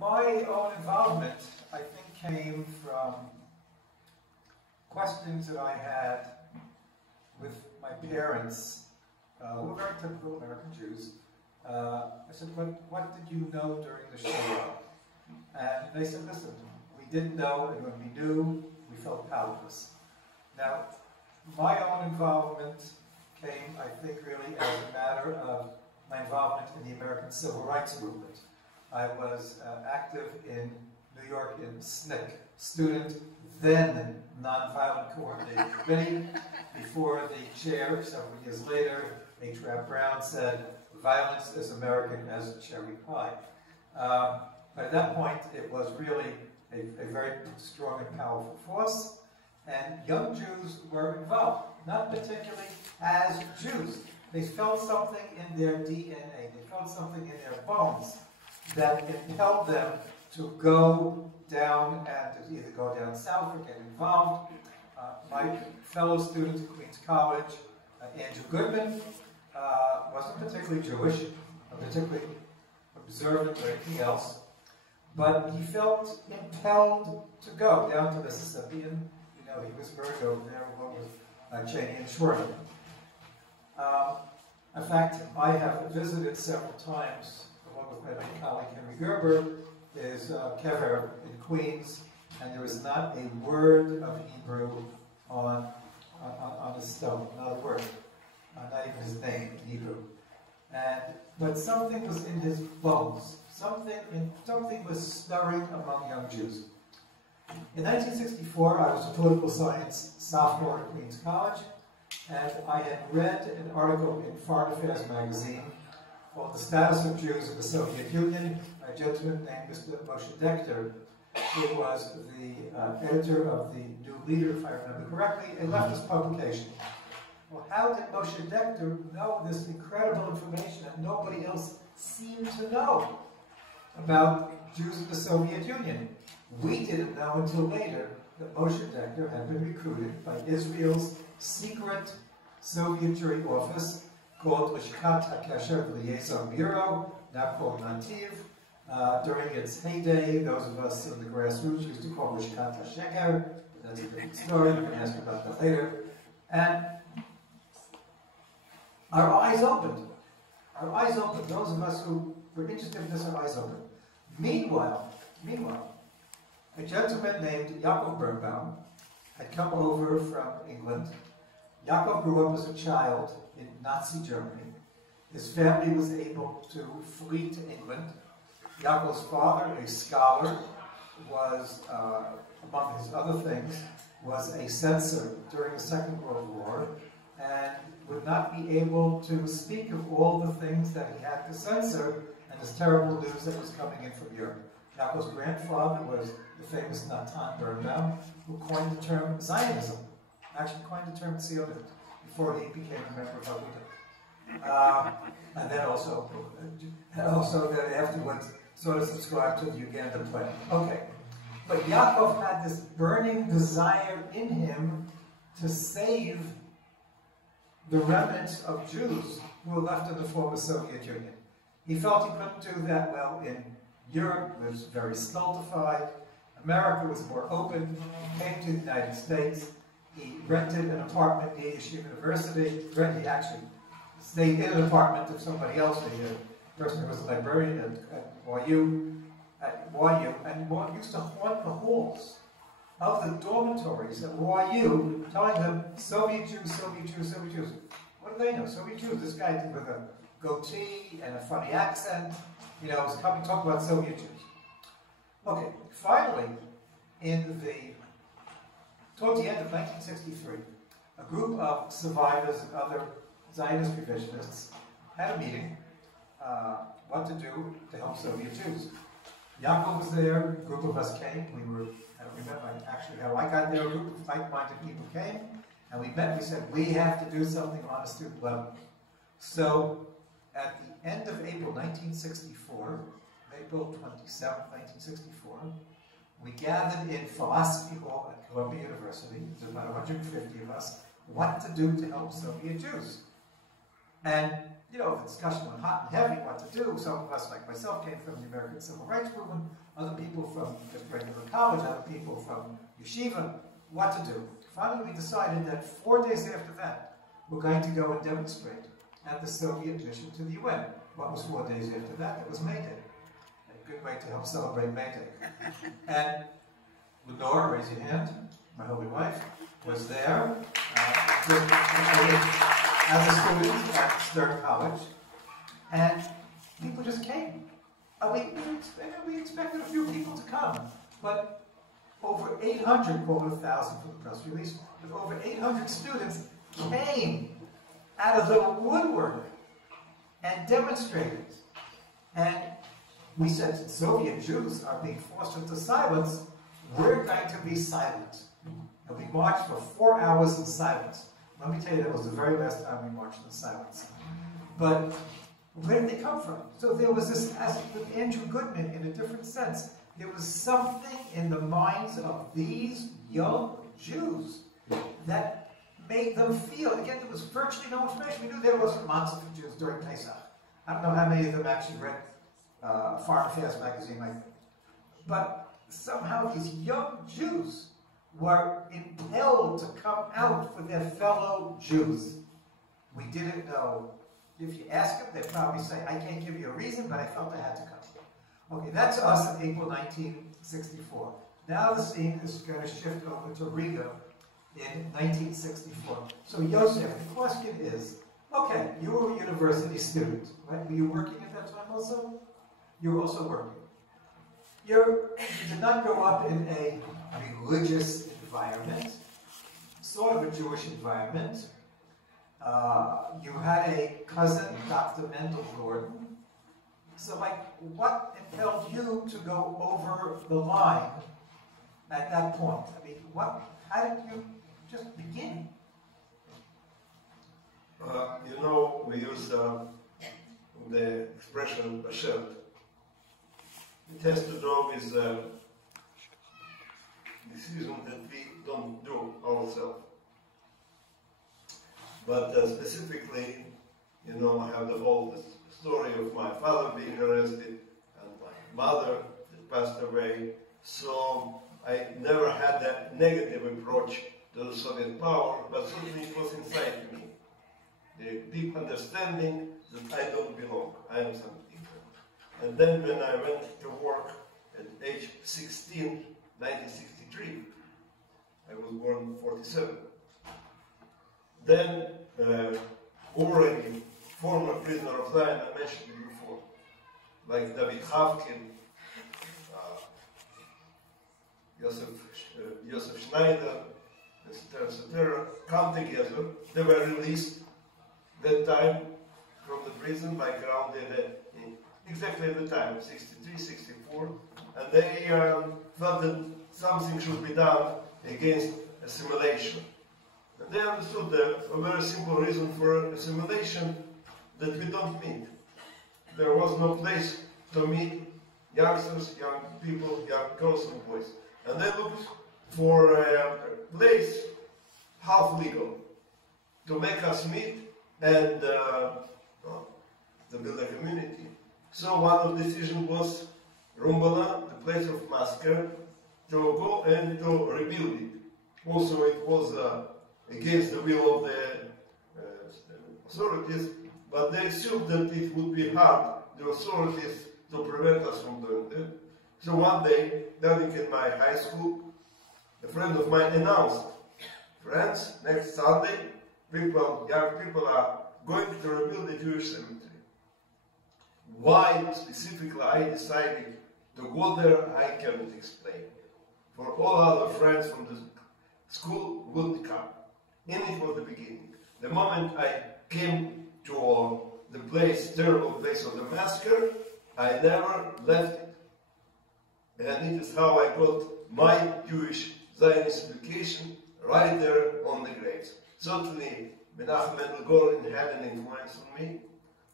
My own involvement, I think, came from questions that I had with my parents, who were very typical American Jews. I said, what did you know during the Shoah? And they said, listen, we didn't know, and when we knew, we felt powerless. Now, my own involvement came, I think, really as a matter of my involvement in the American Civil Rights Movement. I was active in New York in SNCC, Student Then Nonviolent Coordinating Committee, before the chair, several years later, H. Rap Brown, said, violence is American as cherry pie. But at that point, it was really a very strong and powerful force, and young Jews were involved, not particularly as Jews. They felt something in their DNA, they felt something in their bones that impelled them to go down and to either go down south or get involved. My fellow student at Queens College, Andrew Goodman, wasn't particularly Jewish, or particularly observant or anything else, but he felt impelled to go down to Mississippi, and you know, he was buried over there along with Cheney and Shorty. In fact, I have visited several times, along with my late colleague Henry Gerber, his kever in Queens, and there is not a word of Hebrew on his stone, not a word, not even his name in Hebrew. But something was in his bones. Something was stirring among young Jews. In 1964, I was a political science sophomore at Queens College, and I had read an article in Foreign Affairs magazine called The Status of Jews in the Soviet Union by a gentleman named Mr. Moshe Dekter, who was the editor of the New Leader, if I remember correctly, a leftist publication. Well, how did Moshe Dekter know this incredible information that nobody else seemed to know about Jews in the Soviet Union? We didn't know until later that Moshe Dekter had been recruited by Israel's secret Soviet Jewry office called Lishkat HaKesher, the Liaison Bureau, now called Nativ. During its heyday, those of us in the grassroots used to call Lishkat HaSheker, but that's a different story, we can ask about that later. And our eyes opened. Our eyes opened. Those of us who were interested in this, our eyes opened. Meanwhile, a gentleman named Yaakov Birnbaum had come over from England. Yaakov grew up as a child in Nazi Germany. His family was able to flee to England. Yaakov's father, a scholar, was, among his other things, was a censor during the Second World War, and would not be able to speak of all the things that he had to censor and this terrible news that was coming in from Europe. Yaakov's grandfather was the famous Natan Birnbaum, who coined the term Zionism, actually coined the term Zionism, before he became a member of Aguda. And then also that afterwards sort of subscribed to the Uganda plan. Okay, but Yaakov had this burning desire in him to save the remnants of Jews who were left in the former Soviet Union. He felt he couldn't do that well in Europe. It was very stultified. America was more open. He came to the United States. He rented an apartment near Yeshiva University. He actually stayed in an apartment of somebody else, the person who was a librarian at YU, and used to haunt the halls of the dormitories at YU, telling them, Soviet Jews, Soviet Jews, Soviet Jews. What do they know? Soviet Jews. This guy with a goatee and a funny accent, you know, was coming to talk about Soviet Jews. Okay, finally, towards the end of 1963, a group of survivors and other Zionist revisionists had a meeting, what to do to help Soviet Jews. Yaakov was there, a group of us came, I don't remember actually how I got there, a group of like-minded people came, and we met and we said, we have to do something on a student level. So, at the end of April 1964, April 27, 1964, we gathered in Philosophy Hall at Columbia University, there's about 150 of us, what to do to help Soviet Jews. And you know, the discussion went hot and heavy, what to do. Some of us, like myself, came from the American Civil Rights Movement, other people from just regular college, other people from yeshiva, what to do. Finally, we decided that 4 days after that, we're going to go and demonstrate at the Soviet mission to the UN. What was 4 days after that? It was May Day. A good way to help celebrate May Day. And Lenore, raise your hand, my holy wife, was there as a student at Stern College. And people just came. We expected a few people to come, but over 800, quote 1,000 from the press release, but over 800 students came out of the woodwork and demonstrated. And we said, Soviet Jews are being forced into silence, we're going to be silent. And we marched for 4 hours in silence. Let me tell you, that was the very last time we marched in silence. But where did they come from? So there was this aspect of Andrew Goodman in a different sense. There was something in the minds of these young Jews that made them feel, again, there was virtually no information. We knew there was months of Jews during Pesach. I don't know how many of them actually read Foreign Affairs magazine, I think. But somehow these young Jews were impelled to come out for their fellow Jews. We didn't know. If you ask them, they'd probably say, I can't give you a reason, but I felt I had to come. Okay, that's us in April 1964. Now the scene is going to shift over to Riga in 1964. So Yosef, the question is, okay, you were a university student, right? Were you working at that time also? You were also working. You did not grow up in a religious environment, sort of a Jewish environment. You had a cousin, Dr. Mendelevich. So, like, what impelled you to go over the line at that point? I mean, how did you just begin? You know, we use the expression "asher." It has to do with decision that we don't do ourselves. But specifically, you know, I have the whole story of my father being arrested and my mother that passed away. So I never had that negative approach to the Soviet power, but certainly it was inside me. The deep understanding that I don't belong, I am something different. And then when I went to work at age 16, 1963, I was born in 47. Then already former prisoner of Zion, I mentioned it before, like David Havkin, Josef Schneider, etc., come together. They were released that time from the prison, like around exactly at the time, 63, 64, and they felt that something should be done against assimilation. And they understood a very simple reason for assimilation that we don't meet. There was no place to meet youngsters, young people, young girls and boys. And they looked for a place half legal to make us meet and to build a community. So one of the decisions was Rumbala, the place of massacre, to go and to rebuild it. Also it was against the will of the authorities, but they assumed that it would be hard, the authorities, to prevent us from doing that. So one day, studying in my high school, a friend of mine announced, friends, next Sunday, young people are going to rebuild the Jewish cemetery. Why specifically I decided to go there, I cannot explain. For all other friends from the school wouldn't come. And it was the beginning. The moment I came to the place, terrible place of the massacre, I never left it. And it is how I got my Jewish Zionist education right there on the graves. Certainly, Menachem Mendel Gorin had an influence on me,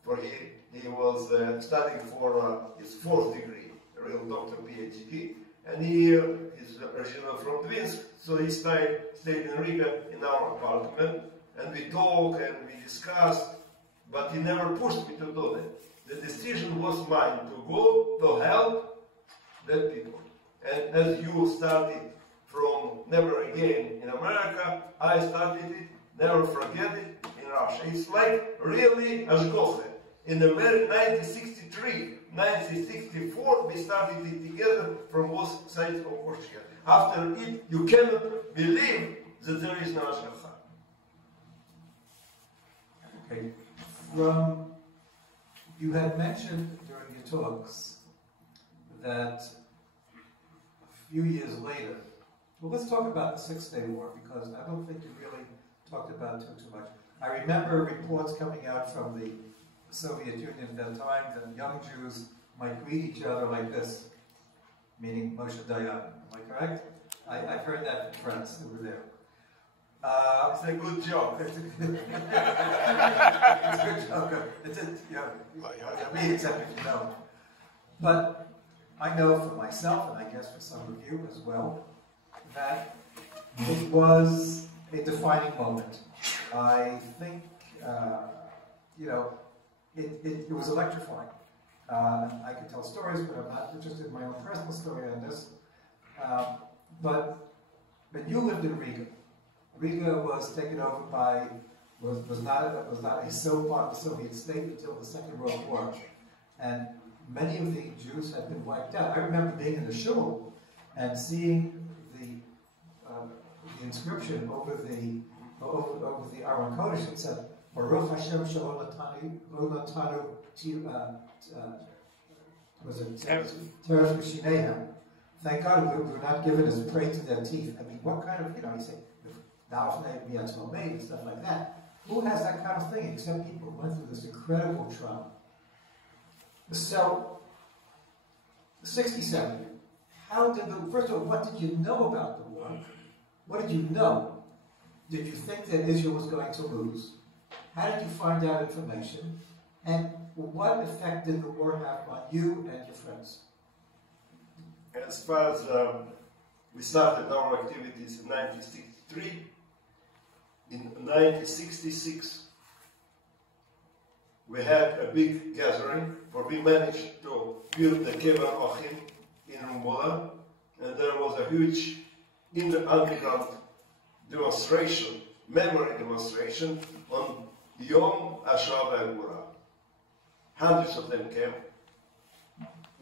for he was studying for his 4th degree, a real doctor, PhD, and he is originally from Dvinsk, so he stayed in Riga in our apartment, and we talked and we discussed, but he never pushed me to do that. The decision was mine to go to help that people. And as you started from Never Again in America, I started it, Never Forget It in Russia. It's like really Ashgoche. In the 1963, 1964, we started it together from both sides of Russia. After it, you cannot believe that there is no Ashgacha. Okay. You had mentioned during your talks that a few years later, well, let's talk about the Six-Day War, because I don't think you really talked about it too much. I remember reports coming out from the Soviet Union at that time that young Jews might greet each other like this, meaning Moshe Dayan. Am I correct? I've heard that from friends who were there. It's a good joke. It's a good joke. It's a, you know, me except if you know. But I know for myself, and I guess for some of you as well, that it was a defining moment. I think, you know, it was electrifying. I could tell stories, but I'm not interested in my own personal story on this. But you lived in Riga. Riga was taken over by, was not a part of the Soviet state until the Second World War. And many of the Jews had been wiped out. I remember being in the shul and seeing the inscription over the Aron Kodesh. It said, Baruch Hashem Shalom Latanu was it Teres Mishinehem. Thank God we were not given as prey to their teeth. I mean, what kind of, you know, you say, and stuff like that. Who has that kind of thing except people who went through this incredible trauma? So, 67. First of all, what did you know about the war? What did you know? Did you think that Israel was going to lose? How did you find out information? And what effect did the war have on you and your friends? As far as we started our activities in 1963, in 1966, we had a big gathering where we managed to build the Kever Ochim in Rumbola, and there was a huge underground demonstration, memory demonstration on Yom HaShoah V'Hagvura. Hundreds of them came,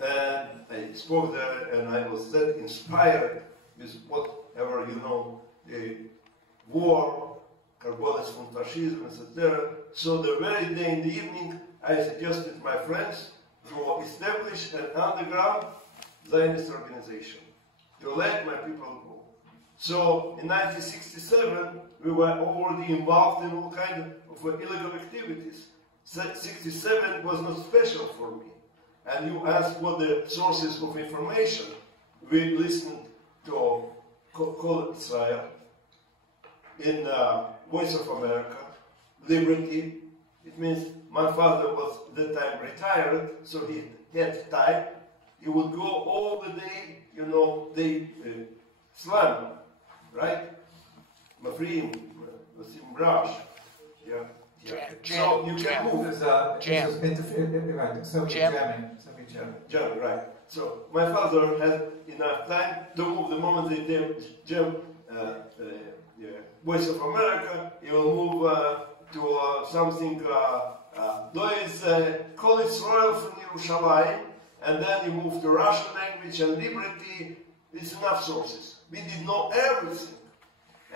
and I spoke there, and I was that inspired with whatever, you know, the war, Karbolas from fascism, etc. So the very day in the evening, I suggested my friends to establish an underground Zionist organization, to let my people go. So in 1967, we were already involved in all kinds of illegal activities. 67 was not special for me. And you asked what the sources of information. We listened to Kol Israel, in Voice of America, Liberty. It means my father was at that time retired, so he had time. He would go all the day, you know, slam, right? Mafrim, Vasim Brash. Yeah. So you can move. Jam. Right. Jam, right. So my father had enough time to move. The moment they jam Voice of America, he will move to something, call Israel from Yerushalayim, and then you move to Russian language and Liberty. It's enough sources. We did know everything.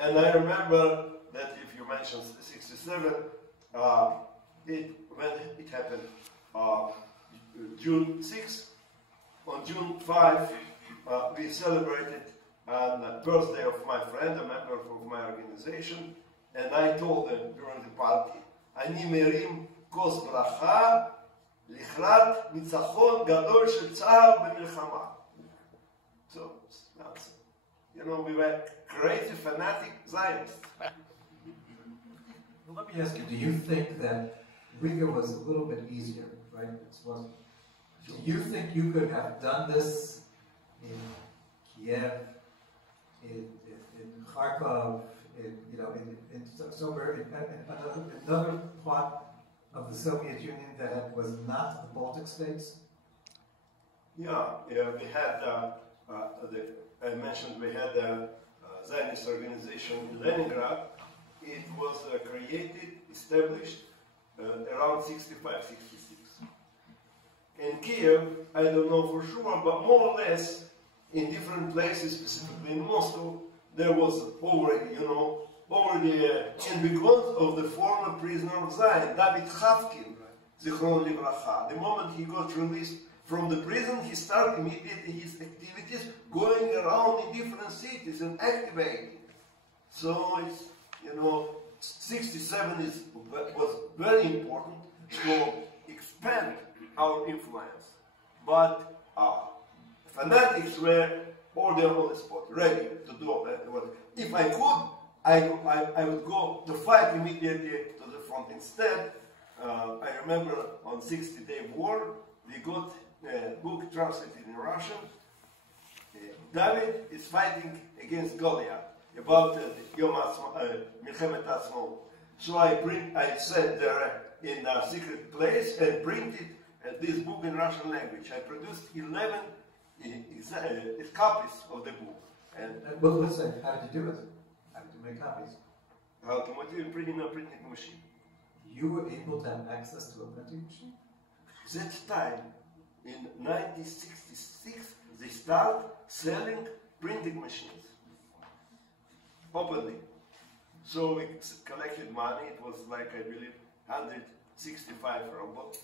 And I remember that if you mentioned 67, when it happened, June 6, on June 5, we celebrated the birthday of my friend, a member of my organization, and I told them during the party, אני מרים כוס ברכה לקראת ניצחון גדול של צה"ל במלחמה. So, you know, we were crazy, fanatic Zionists. Well, let me ask you, do you think that Riga was a little bit easier, right? Do you think you could have done this in Kiev, in Kharkov, in somewhere in another part of the Soviet Union that was not the Baltic states? Yeah, we had, I mentioned we had a Zionist organization in Leningrad. It was created, established around 65, 66. In Kiev, I don't know for sure, but more or less in different places, specifically in Moscow, there was already, and because of the former prisoner of Zion, David Havkin, Zichron Livracha, the moment he got released from the prison, he started immediately his activities going around in different cities and activating. So it's, 67 was very important to expand our influence. But fanatics were all there on the spot, ready to do that. If I could, I would go to fight immediately to the front. Instead, I remember on 60-Day War, we got a book translated in Russian. David is fighting against Goliath about Milchemet Atzmaut. So I sat there in a secret place and printed this book in Russian language. I produced 11 copies of the book. And well, listen, how did you do it? How did you make copies? Automotive printing a printing machine. You were able to have access to a printing machine? That time, in 1966, they start selling printing machines openly. So we collected money. It was like, I believe, 165 rubles.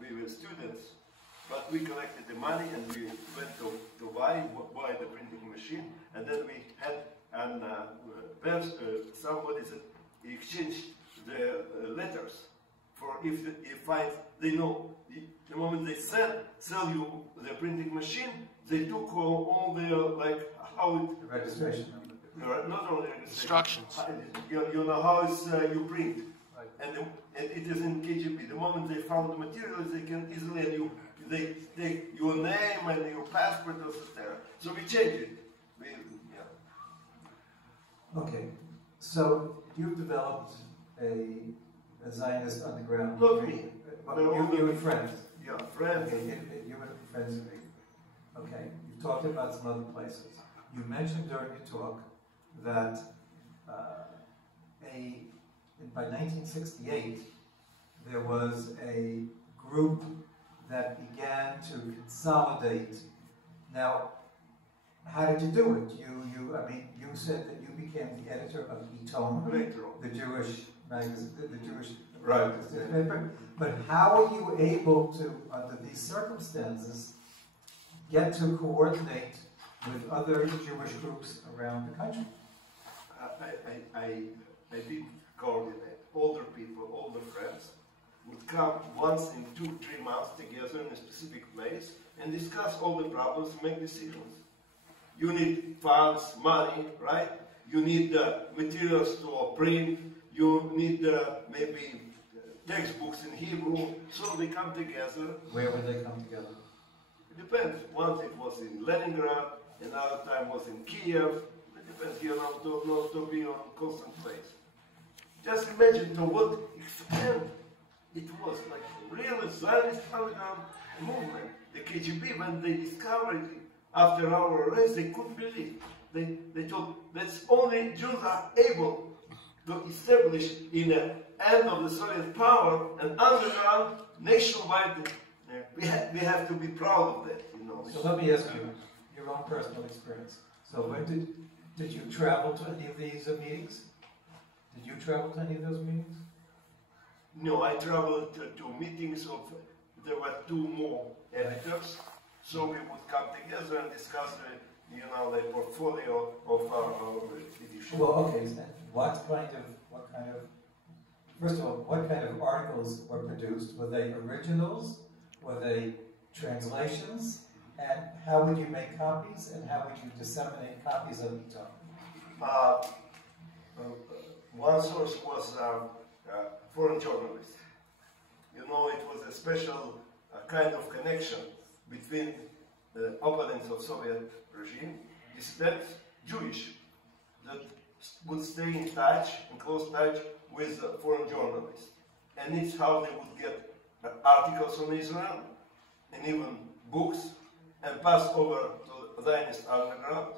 We were students, but we collected the money and we went to buy the printing machine. And then we had somebody said he exchanged the letters for if they know the moment they sell you the printing machine, they took all the how it registration. Not only registration. Instructions. You know how it's you print. Right. And it is in KGB. The moment they found the materials, they can easily they take your name and your passport, etc. So we changed it. Okay, so you've developed a Zionist underground. Not me. You and friends. Yeah, friends. Okay, you and friends. Okay, you've talked about some other places. You mentioned during your talk that by 1968 there was a group that began to consolidate. Now, how did you do it? You said that you became the editor of Eton, the Jewish magazine, the Jewish newspaper. But how were you able to, under these circumstances, get to coordinate with other Jewish groups around the country? I did coordinate. Older people, older friends would come once in 2-3 months together in a specific place and discuss all the problems and make decisions. You need funds, money, right? You need materials to print. You need maybe textbooks in Hebrew. So they come together. Where would they come together? It depends. Once it was in Leningrad, another time was in Kiev. It depends, not to be on constant place. Just imagine to what extent it was, like really Zionist underground movement. The KGB, when they discovered it after our arrest, they couldn't believe. They thought that's only Jews are able to establish in the end of the Soviet power an underground nationwide. We have to be proud of that, So let me ask you your own personal experience. So when did you travel to any of these meetings? Did you travel to any of those meetings? No, I traveled to meetings of, there were 2 more editors, so we would come together and discuss the portfolio of our edition. Well, okay, so what kind of, first of all, what kind of articles were produced? Were they originals? Were they translations? And how would you make copies? And how would you disseminate copies of each other? One source was foreign journalists. It was a special kind of connection between the opponents of Soviet regime, dissidents, Jewish, that would stay in touch, in close touch with foreign journalists. and it's how they would get articles on Israel, and even books, and pass over to the Zionist underground,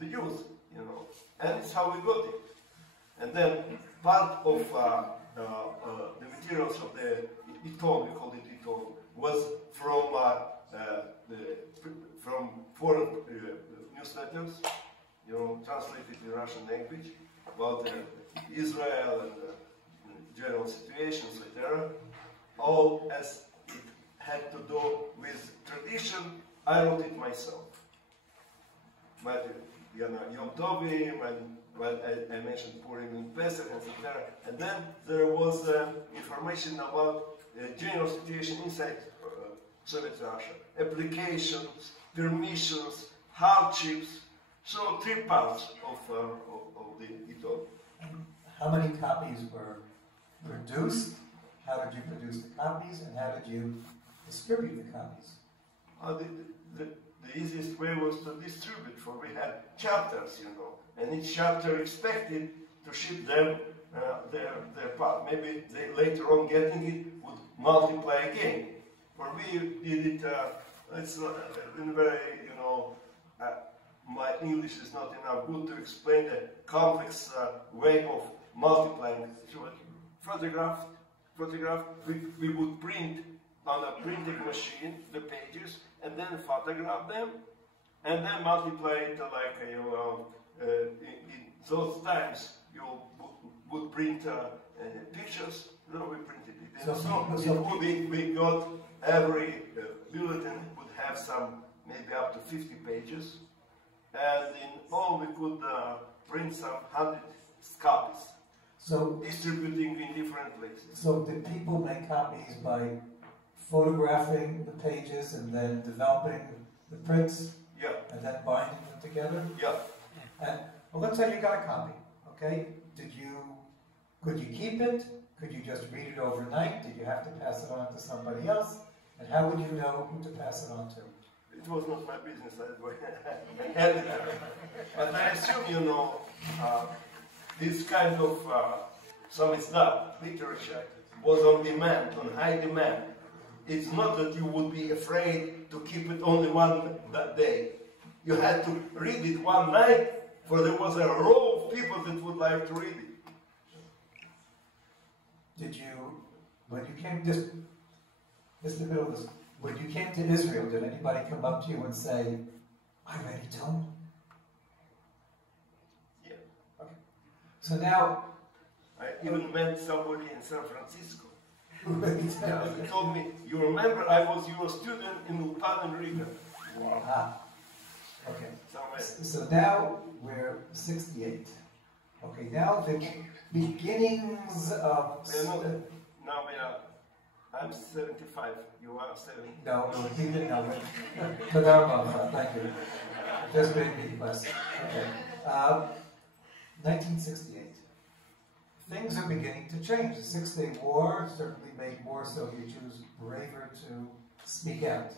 the youth, you know, and it's how we got it. And then part of the materials of the Iton, we called it Iton, was from foreign newsletters, you know, translated in Russian language about Israel and general situations, etc. All as it had to do with tradition, I wrote it myself. But, you know, Yom Tovim, and well, I mentioned Purim and Pesach, etc. And then there was information about general situation inside Soviet Russia, applications, permissions, hardships. So 3 parts of the Iton. How many copies were produced? How did you produce the copies, and how did you distribute the copies? The easiest way was to distribute, for we had chapters, you know, and each chapter expected to ship them their part. Maybe they later on getting it would multiply again. For we did it, it's not in very, you know, my English is not enough good to explain the complex way of multiplying. So photograph, we would print on a printing machine the pages, and then photograph them, and then multiply it like in those times you would print pictures. No, we printed it. So we got every bulletin would have some, maybe up to 50 pages, and in all we could print some 100 copies. So distributing in different places. So did people make copies by photographing the pages and then developing the prints? Yeah. And then binding them together? Yeah. And well, let's say you got a copy, okay? Could you keep it? Could you just read it overnight? Did you have to pass it on to somebody else? And how would you know who to pass it on to? It was not my business. But I assume you know this kind of samizdat literature was on demand, on high demand. It's not that you would be afraid to keep it only that day. You had to read it one night, for there was a row of people that would like to read it. Did you, when you came, just the middle of this, when you came to Israel, did anybody come up to you and say, I read it to him? Yeah. Okay. So now... I even met somebody in San Francisco. Yeah, he told me, you remember I was your student in Ulpan and Riga. Wow. Ah. Okay. So now we're 68. Okay, now the beginnings of... Now we are... I'm 75. You are 70. No, he didn't know it. Thank you. Just made me blessed. Okay. 1968. Things are beginning to change. The Six-Day War certainly made more Soviet Jews braver to speak out.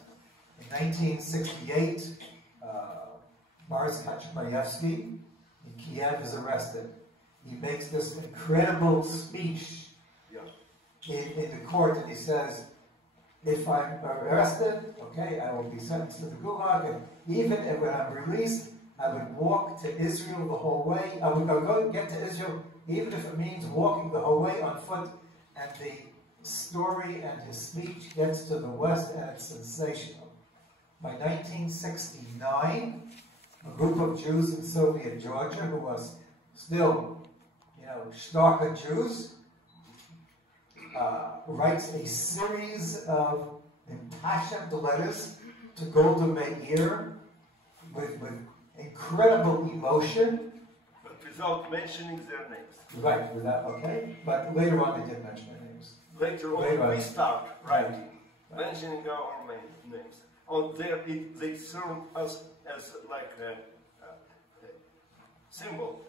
In 1968, Boris Kaczmarewski in Kiev is arrested. He makes this incredible speech in the court, and he says, if I'm arrested, okay, I will be sentenced to the Gulag, and even when I'm released, I would walk to Israel the whole way. I would go and get to Israel, even if it means walking the whole way on foot. And the story and his speech gets to the West, and it's sensational. By 1969, a group of Jews in Soviet Georgia, who was still, you know, starker Jews, writes a series of impassioned letters to Golda Meir with incredible emotion. But without mentioning their names. Right, without, okay. But later on they did mention their names. Later on we start writing, mentioning our names. On there, they serve us as like a symbol.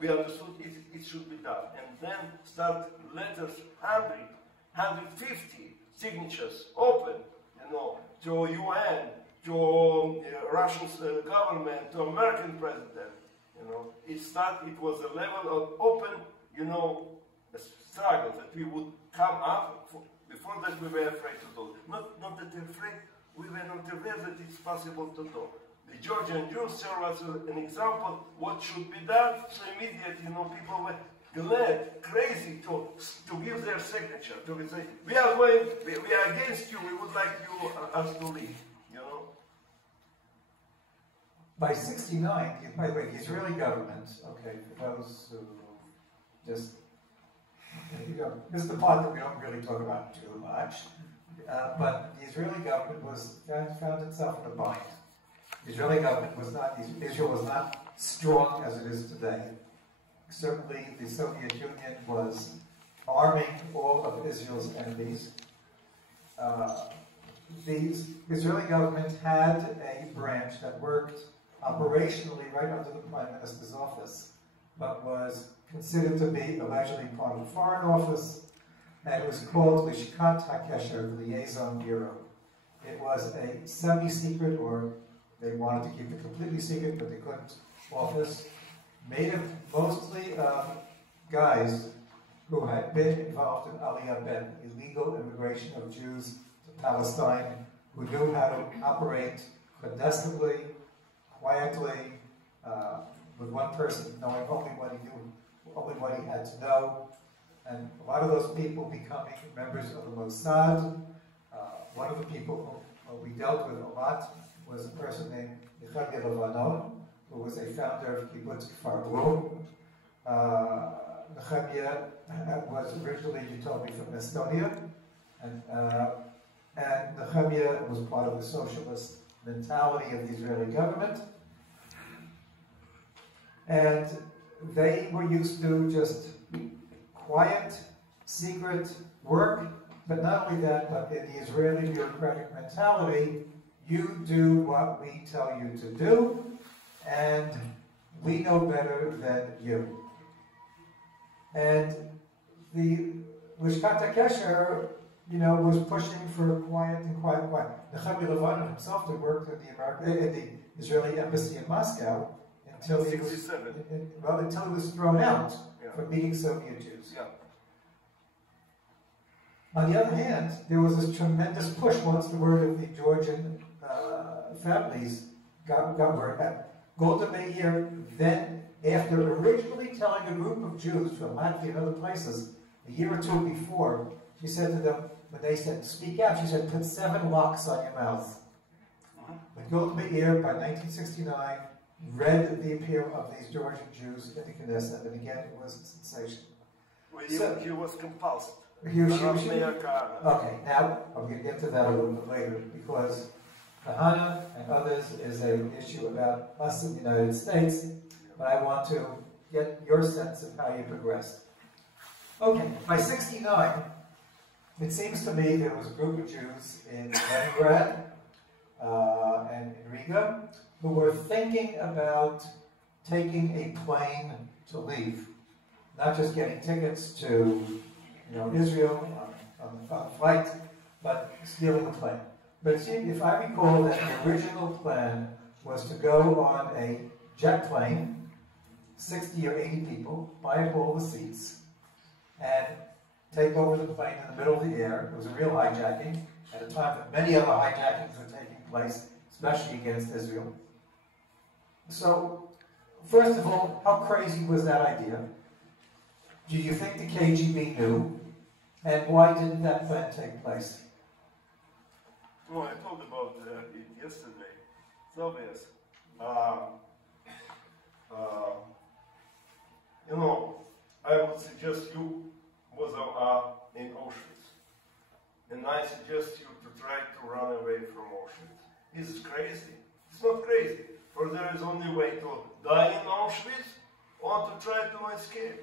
We understood it should be done. And then start letters, 100, 150 signatures, open, you know, to UN, to Russian government, to American president, you know. It was a level of open, you know, a struggle that we would come up. Before that, we were afraid to do. Not that we're afraid, we were not aware that it's possible to do. The Georgian Jews serve as an example what should be done. So immediately, people were glad, crazy to give their signature, to say, we are against you, we would like you us to leave, By 69, by the way, the Israeli government, okay, for those who just, this is the part that we don't really talk about too much, but the Israeli government found itself in a bind. The Israeli government was not, Israel was not strong as it is today. Certainly, the Soviet Union was arming all of Israel's enemies. The Israeli government had a branch that worked operationally right under the Prime Minister's office, but was considered to be allegedly part of the Foreign Office, and it was called Lishkat HaKesher, the Liaison Bureau. It was a semi-secret, or they wanted to keep it completely secret, but they couldn't, office, made up mostly of guys who had been involved in Aliyah Ben, illegal immigration of Jews to Palestine, who knew how to operate clandestinely, quietly, with one person knowing only what he knew, only what he had to know, and a lot of those people becoming members of the Mossad. One of the people who we dealt with a lot was a person named Ravvin, who was a founder of Kibbutz Kfar Blum. Nehemiah was originally, you told me, from Estonia, and Nehemiah was part of the socialist mentality of the Israeli government. And they were used to just quiet, secret work, but not only that, but in the Israeli bureaucratic mentality, you do what we tell you to do, and we know better than you. And the Lishkat HaKesher, was pushing for quiet. Nehemiah himself had worked in the Israeli embassy in Moscow until he was thrown out for meeting Soviet Jews. Yeah. On the other hand, there was this tremendous push once the word of the Georgian families got word out. Golda Meir then, after originally telling a group of Jews from Latvia and other places, a year or two before, she said to them, when they said, speak out, she said, put 7 locks on your mouth. But Golda Meir, by 1969, read the appeal of these Georgian Jews in the Knesset, and again, it was a sensation. Well, he was compulsed. Okay, now I'm going to get to that a little bit later, because Kahana and others is an issue about us in the United States, but I want to get your sense of how you progressed. Okay, by 69, it seems to me there was a group of Jews in Leningrad and in Riga who were thinking about taking a plane to leave, not just getting tickets to Israel on a flight, but stealing a plane. But if I recall, that the original plan was to go on a jet plane, 60 or 80 people, buy up all the seats, and take over the plane in the middle of the air. It was a real hijacking, at a time that many other hijackings were taking place, especially against Israel. So, first of all, how crazy was that idea? Do you think the KGB knew? And why didn't that plan take place? Well, I told about it yesterday. It's obvious. I would suggest you was in Auschwitz. And I suggest you to try to run away from Auschwitz. Is it crazy? It's not crazy. For there is only way to die in Auschwitz or to try to escape.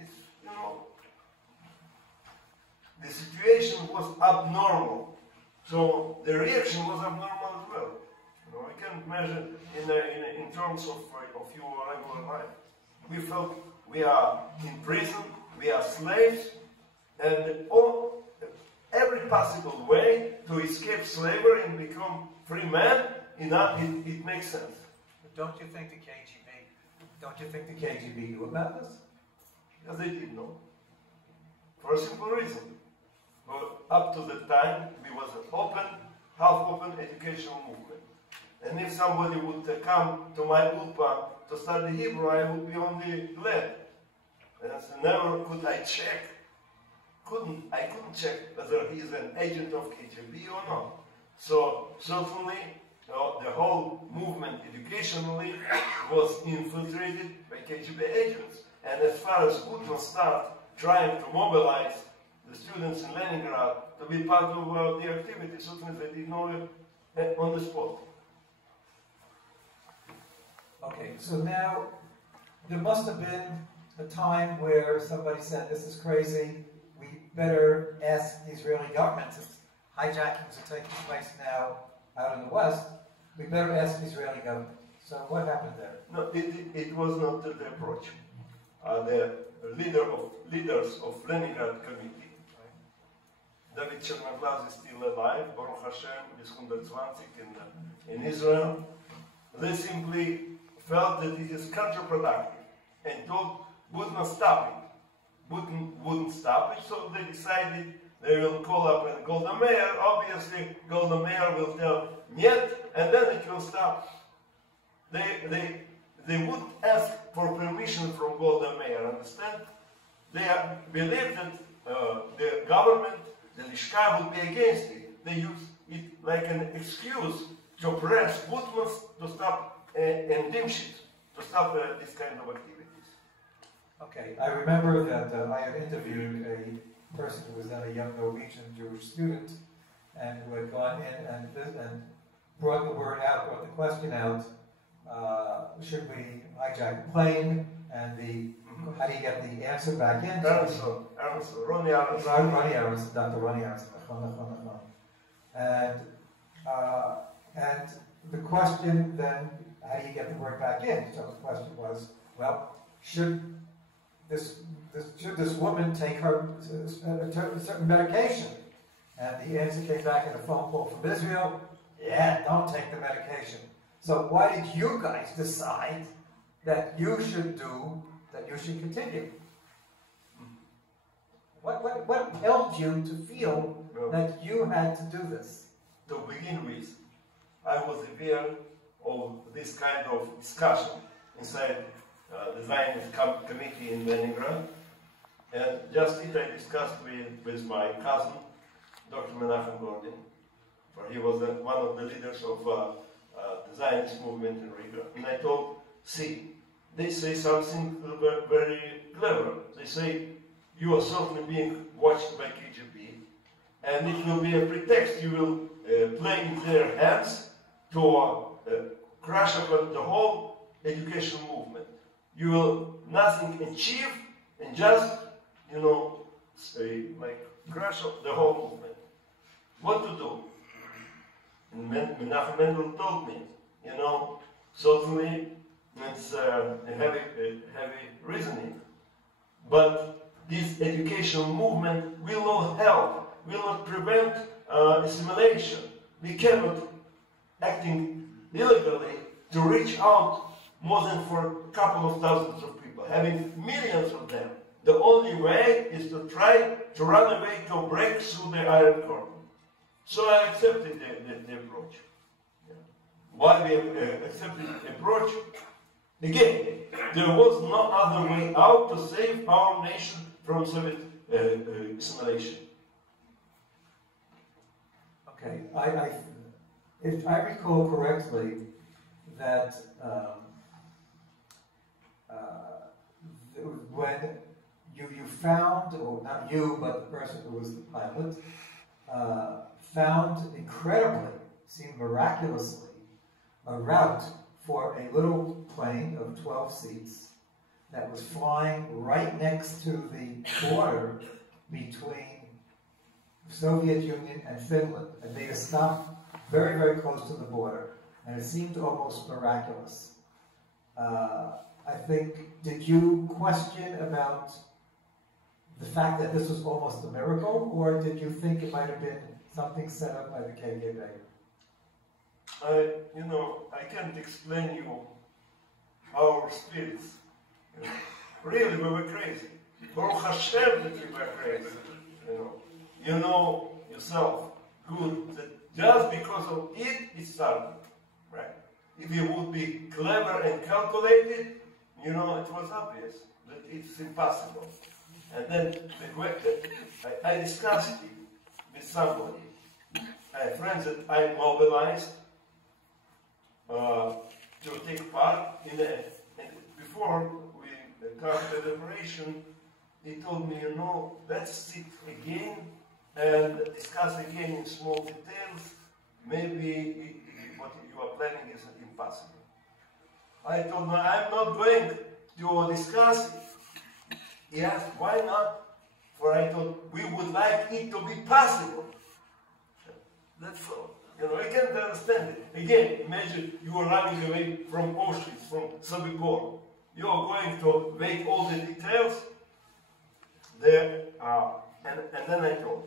It's, the situation was abnormal. So the reaction was abnormal as well. I can't measure in terms of your regular life. We felt we are in prison, we are slaves, and every possible way to escape slavery and become free man, it makes sense. But don't you think the KGB knew about this? Yes, they did know. for a simple reason. But up to the time, we was an open, half-open educational movement. And if somebody would come to my ulpan to study Hebrew, I would be only glad. And so never could I check. I couldn't check whether he is an agent of KGB or not. So certainly the whole movement educationally was infiltrated by KGB agents. And as far as Gutman started trying to mobilize the students in Leningrad to be part of the activity, certainly they did know it on the spot. Okay, so now there must have been a time where somebody said, this is crazy, we better ask the Israeli government, since hijackings are taking place now out in the West, we better ask the Israeli government. So what happened there? No, it was not the approach. The leaders of Leningrad Committee, David Chernoglas is still alive, Baruch Hashem, is 120 in Israel. They simply felt that it is counterproductive and thought would not stop it. Wouldn't stop it, so they decided they will call up a Golda Meir. Obviously, Golda Meir will tell Niet, and then it will stop. They would ask for permission from Golda Meir, understand? They believed that the government, the Lishka, would be against it. They used it like an excuse to press Gutman to stop and Dimshit, to stop this kind of activities. Okay, I remember that I had interviewed a person who was then a young Norwegian Jewish student and who had gone in and brought the word out, brought the question out, should we hijack a plane, and how do you get the answer back in? Ronnie Aronson. Dr. Ronnie Aronson. And the question then, how do you get the word back in? So the question was, well, should this woman take her a certain medication? And the answer came back in a phone call from Israel, yeah, don't take the medication. So why did you guys decide that you should continue? What helped you to feel that you had to do this? To begin with, I was aware of this kind of discussion inside the Zionist committee in Leningrad. And just it I discussed with my cousin, Dr. Menachem Gordon, for he was one of the leaders of the Zionist movement in Riga. And I told, see, they say something very clever. They say, you are certainly being watched by KGB, and it will be a pretext. You will play in their hands to crush upon the whole education movement. You will nothing achieve, and just, say, like, crush up the whole movement. What to do? And Menachem Mendel told me, certainly it's a heavy reasoning, but this educational movement will not help, will not prevent assimilation. We cannot, acting illegally, to reach out more than for a couple of thousands of people, having millions of them. The only way is to try to run away, to break through the Iron Curtain. So I accepted the approach. Yeah. Why we accepted the approach? Again, there was no other way out to save our nation from Soviet assimilation. Okay, if I recall correctly, that when you found, or not you, but the person who was the pilot, found incredibly, seemed miraculously, a route for a little plane of 12 seats that was flying right next to the border between the Soviet Union and Finland, and made a stop very, very close to the border, and it seemed almost miraculous. I think, did you question about the fact that this was almost a miracle, or did you think it might have been something set up by the KGB? I can't explain you our spirits. Really, we were crazy. Baruch Hashem that you were created. You know yourself good that just because of it started, right? If you would be clever and calculated, it was obvious that it's impossible. And then I discussed it with somebody, a friend that I mobilized to take part in it. And before we started the operation, he told me, let's sit again and discuss again in small details. Maybe what you are planning is impossible. I told him, I'm not going to discuss it. He asked, why not? For I thought, we would like it to be possible. That's all. I can't understand it. Again, imagine you are running away from Auschwitz, from Sobibor. You are going to make all the details there. And then I told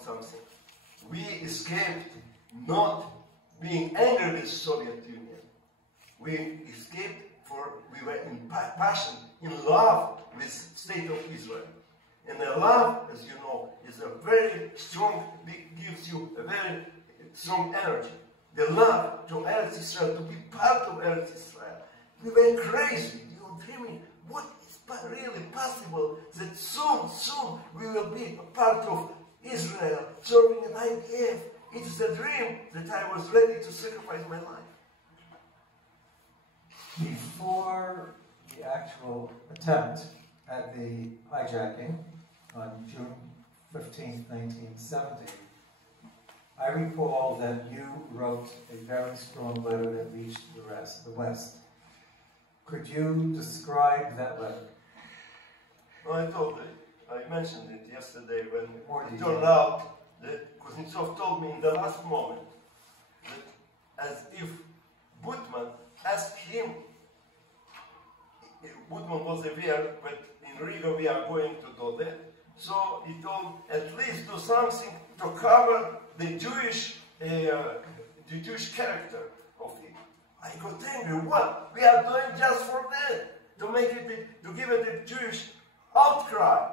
something. We escaped not being angry with the Soviet Union. We escaped we were in passion, in love with the state of Israel. And the love, as you know, is a very strong, gives you a very strong energy. The love to Eretz Israel, to be part of Eretz Israel. We were crazy. You were dreaming, what is really possible that soon we will be a part of Israel, serving an IDF. It is a dream that I was ready to sacrifice my life. Before the actual attempt at the hijacking on June 15, 1970, I recall that you wrote a very strong letter that reached the West. Could you describe that letter? Well, I mentioned it yesterday when it turned out that Kuznetsov told me in the last moment that as if Butman asked him, Butman was aware, but in Riga we are going to do that. So he told, at least do something to cover the Jewish character of it. I got angry. What? We are doing just for that, to give it a Jewish outcry.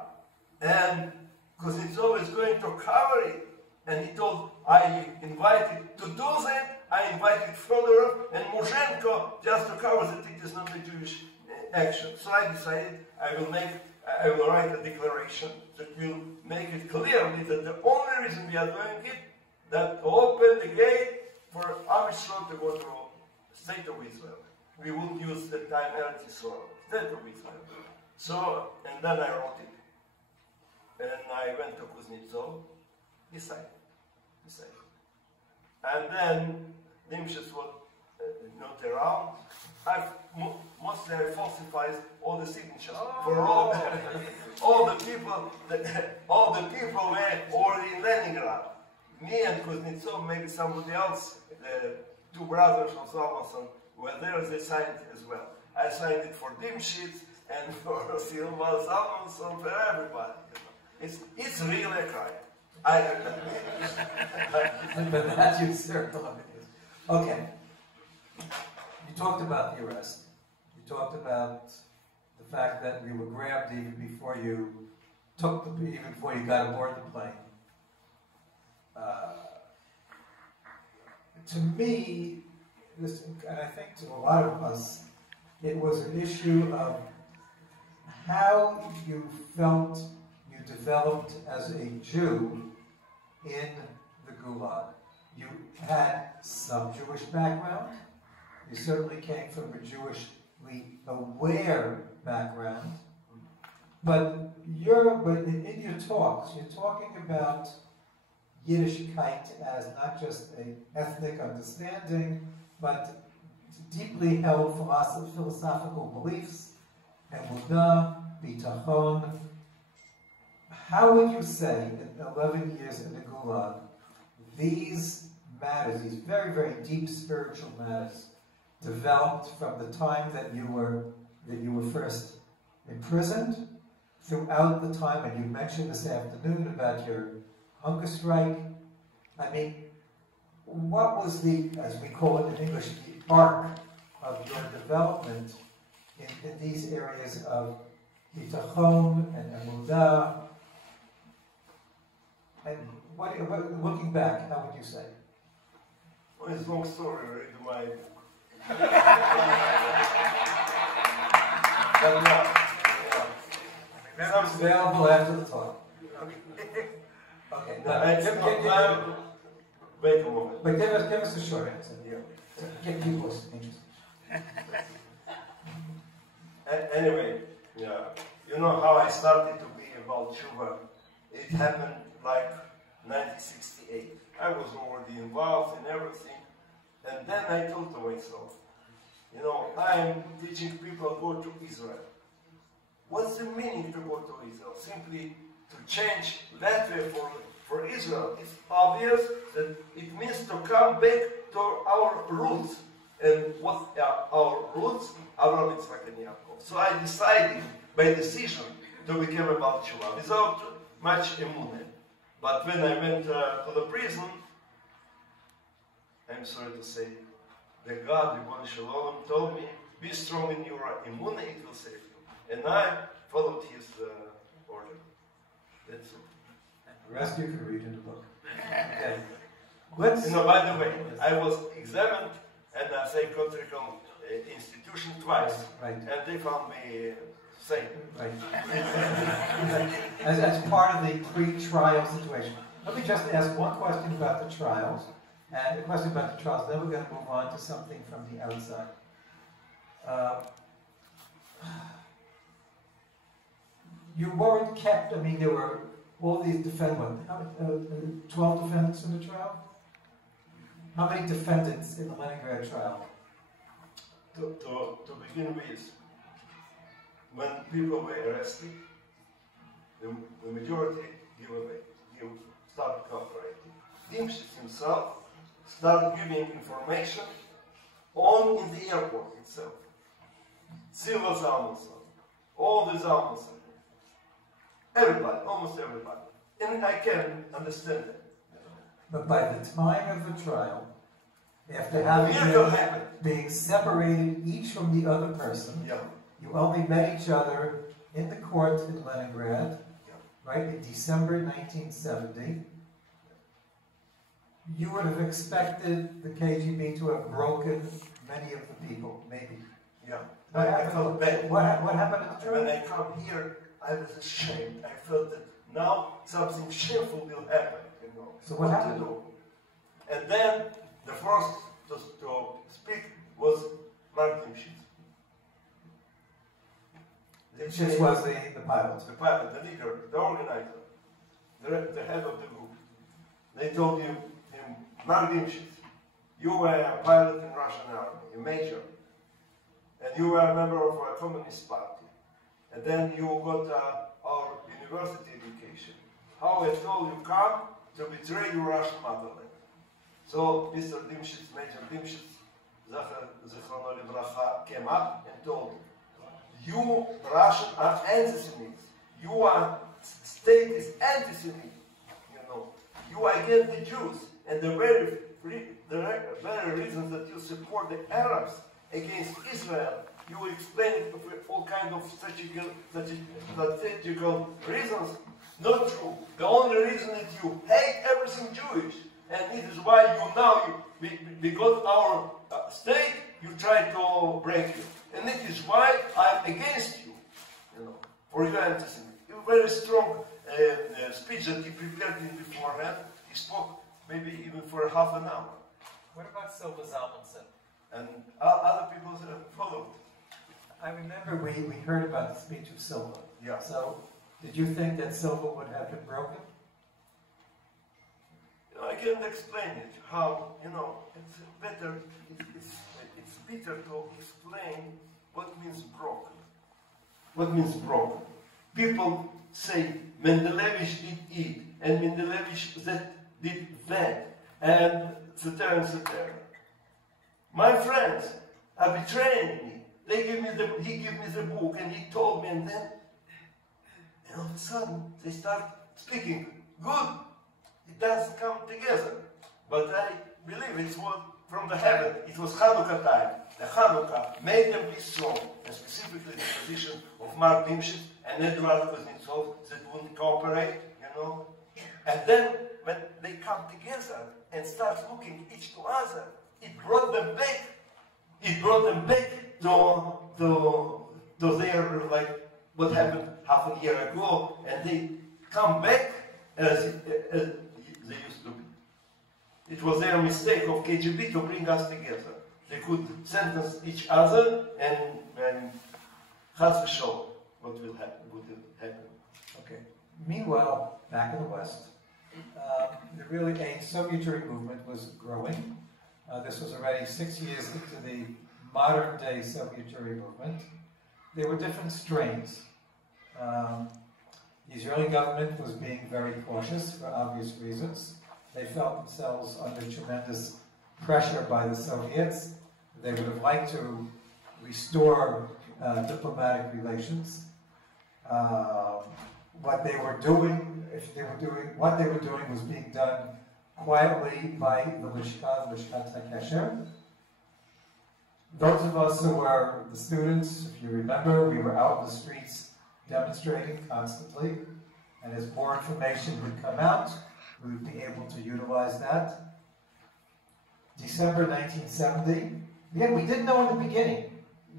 And Kuznetsov is going to cover it. And he told, I invited to do that, I invited Fedorov and Mushenko just to cover that it is not a Jewish action. So I decided I will write a declaration that will make it clearly that the only reason we are doing it, that to open the gate for Amishon to go to the state of Israel. We would use the time Eretz Israel, state of Israel. So, and then I wrote it. And I went to Kuznetsov, he signed it. And then Dimshis was not around. Mostly I falsified all the signatures for all the people were already in Leningrad. Me and Kuznetsov, maybe somebody else, the two brothers of Salmason were there, they signed it as well. I signed it for Dimshits and for Silva, Salmason, for everybody. It's really a crime. But that you circle of it. Okay. You talked about the arrest. You talked about the fact that you were grabbed even before you got aboard the plane. To me, and I think to a lot of us, it was an issue of how you felt you developed as a Jew in the Gulag. You had some Jewish background. You certainly came from a Jewishly aware background. But in your talks, you're talking about Yiddishkeit as not just an ethnic understanding, but deeply held philosophical beliefs, emunah, bitachon. How would you say, in 11 years in the Gulag, these matters, these very, very deep spiritual matters, developed from the time that you were first imprisoned, throughout the time, and you mentioned this afternoon about your hunger strike? I mean, what was the, as we call it in English, the arc of your development in these areas of bitachon and emudah. And looking back, how would you say? Well, it's a long story, read my book. But It's available after the talk. Okay. Wait a moment. But give us a short answer. Yeah. To get people interested. Anyway, yeah, you know how I started to be about tshuva. It happened like 1968. I was already involved in everything, and then I thought to myself, you know, I am teaching people to go to Israel. What's the meaning to go to Israel? Simply to change Latvia for Israel. It's obvious that it means to come back to our roots. And what are our roots? Avraham, Yitzchak, and Yaakov. So I decided, by decision, to become about tshuva without much emunah. But when I went to the prison, I'm sorry to say, the God, Ribbon Shalom, told me, be strong in your emunah, it will save you. And I followed his order. That's it. The rest you can read in the book. Okay. You know, by the way, I was examined at a psychiatrical institution twice, Right. and they found me sane. Right. As part of the pre-trial situation. Let me just ask one question about the trials, and a question about the trials, then we're going to move on to something from the outside. You weren't kept, I mean, there were all these defendants, 12 defendants in the trial? How many defendants in the Leningrad trial? To begin with, when people were arrested, the majority started cooperating. Dimshitz himself started giving information in the airport itself. Silva Zalmanson, all the Zalmanson. Everybody, almost everybody. And I can understand it. But by the time of the trial, after having being separated each from the other person, yeah. You only met each other in the court in Leningrad, right, in December 1970. You would have expected the KGB to have broken many of the people, maybe. Yeah. What I felt bad. What happened at the trial? When I come here, I was ashamed. I felt that now something shameful will happen, you know. So what happened? To do. And then the first to speak was Mendelevich. This was the pilot. The pilot, the leader, the organizer, the head of the group. They told him, Mendelevich, you were a pilot in Russian army, a major, and you were a member of a communist party, and then you got our university education. How I told you come to betray your Russian motherland. So Mr. Dimshitz, Major Dimshitz, Zichrono Livracha, came up and told him, you Russians are anti-Semites. Your state is anti-Semitic. You know, you are against the Jews, and the very reasons that you support the Arabs against Israel, you explain it with all kinds of strategical reasons. Not true. The only reason is you hate everything Jewish, and it is why because our state, you try to break it. And it is why I am against you, you know, for your anti-Semitism. A very strong speech that he prepared in beforehand. He spoke maybe even for half an hour. What about Silva Zalmanson? And other people followed. I remember we heard about the speech of Silva. Yeah. So, did you think that Silva would have been broken? You know, I can't explain it. How, you know, it's better to explain what means broken. What means broken? People say Mendelevich did it, and Mendelevich did that, and etc. etc. My friends are betraying me. He gave me the book, and he told me, and then, and all of a sudden, they start speaking. Good. It doesn't come together. But believe it was from the heaven. It was Hanukkah time. The Hanukkah made them be strong, and specifically the position of Mark Nimshit and Eduard Kuznetsov that wouldn't cooperate, you know. And then when they come together and start looking each to other, it brought them back. It brought them back to their, like, what happened half a year ago, and they come back as they used to be. It was their mistake of KGB to bring us together. They could sentence each other and chas v'sholom, what will happen, Okay. Meanwhile, back in the West, the really a Soviet Jewry movement was growing. This was already 6 years into the modern-day Soviet Jewry movement. There were different strains. The Israeli government was being very cautious for obvious reasons. They felt themselves under tremendous pressure by the Soviets. They would have liked to restore diplomatic relations. What they were doing was being done quietly by the Lishkat HaKesher. Those of us who were the students, if you remember, we were out in the streets demonstrating constantly, and as more information would come out, we would be able to utilize that. December 1970, again, we didn't know in the beginning,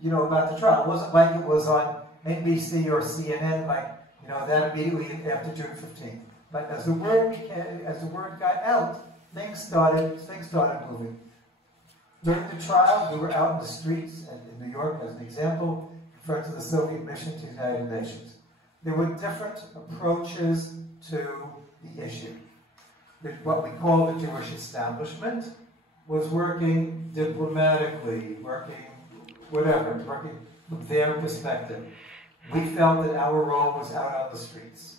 you know, about the trial. It wasn't like it was on NBC or CNN, like, you know, that immediately after June 15th. But as the word got out, things started moving. During the trial, we were out in the streets in New York, as an example, in front of the Soviet mission to the United Nations. There were different approaches to the issue. What we call the Jewish establishment was working diplomatically, working from their perspective. We felt that our role was out on the streets.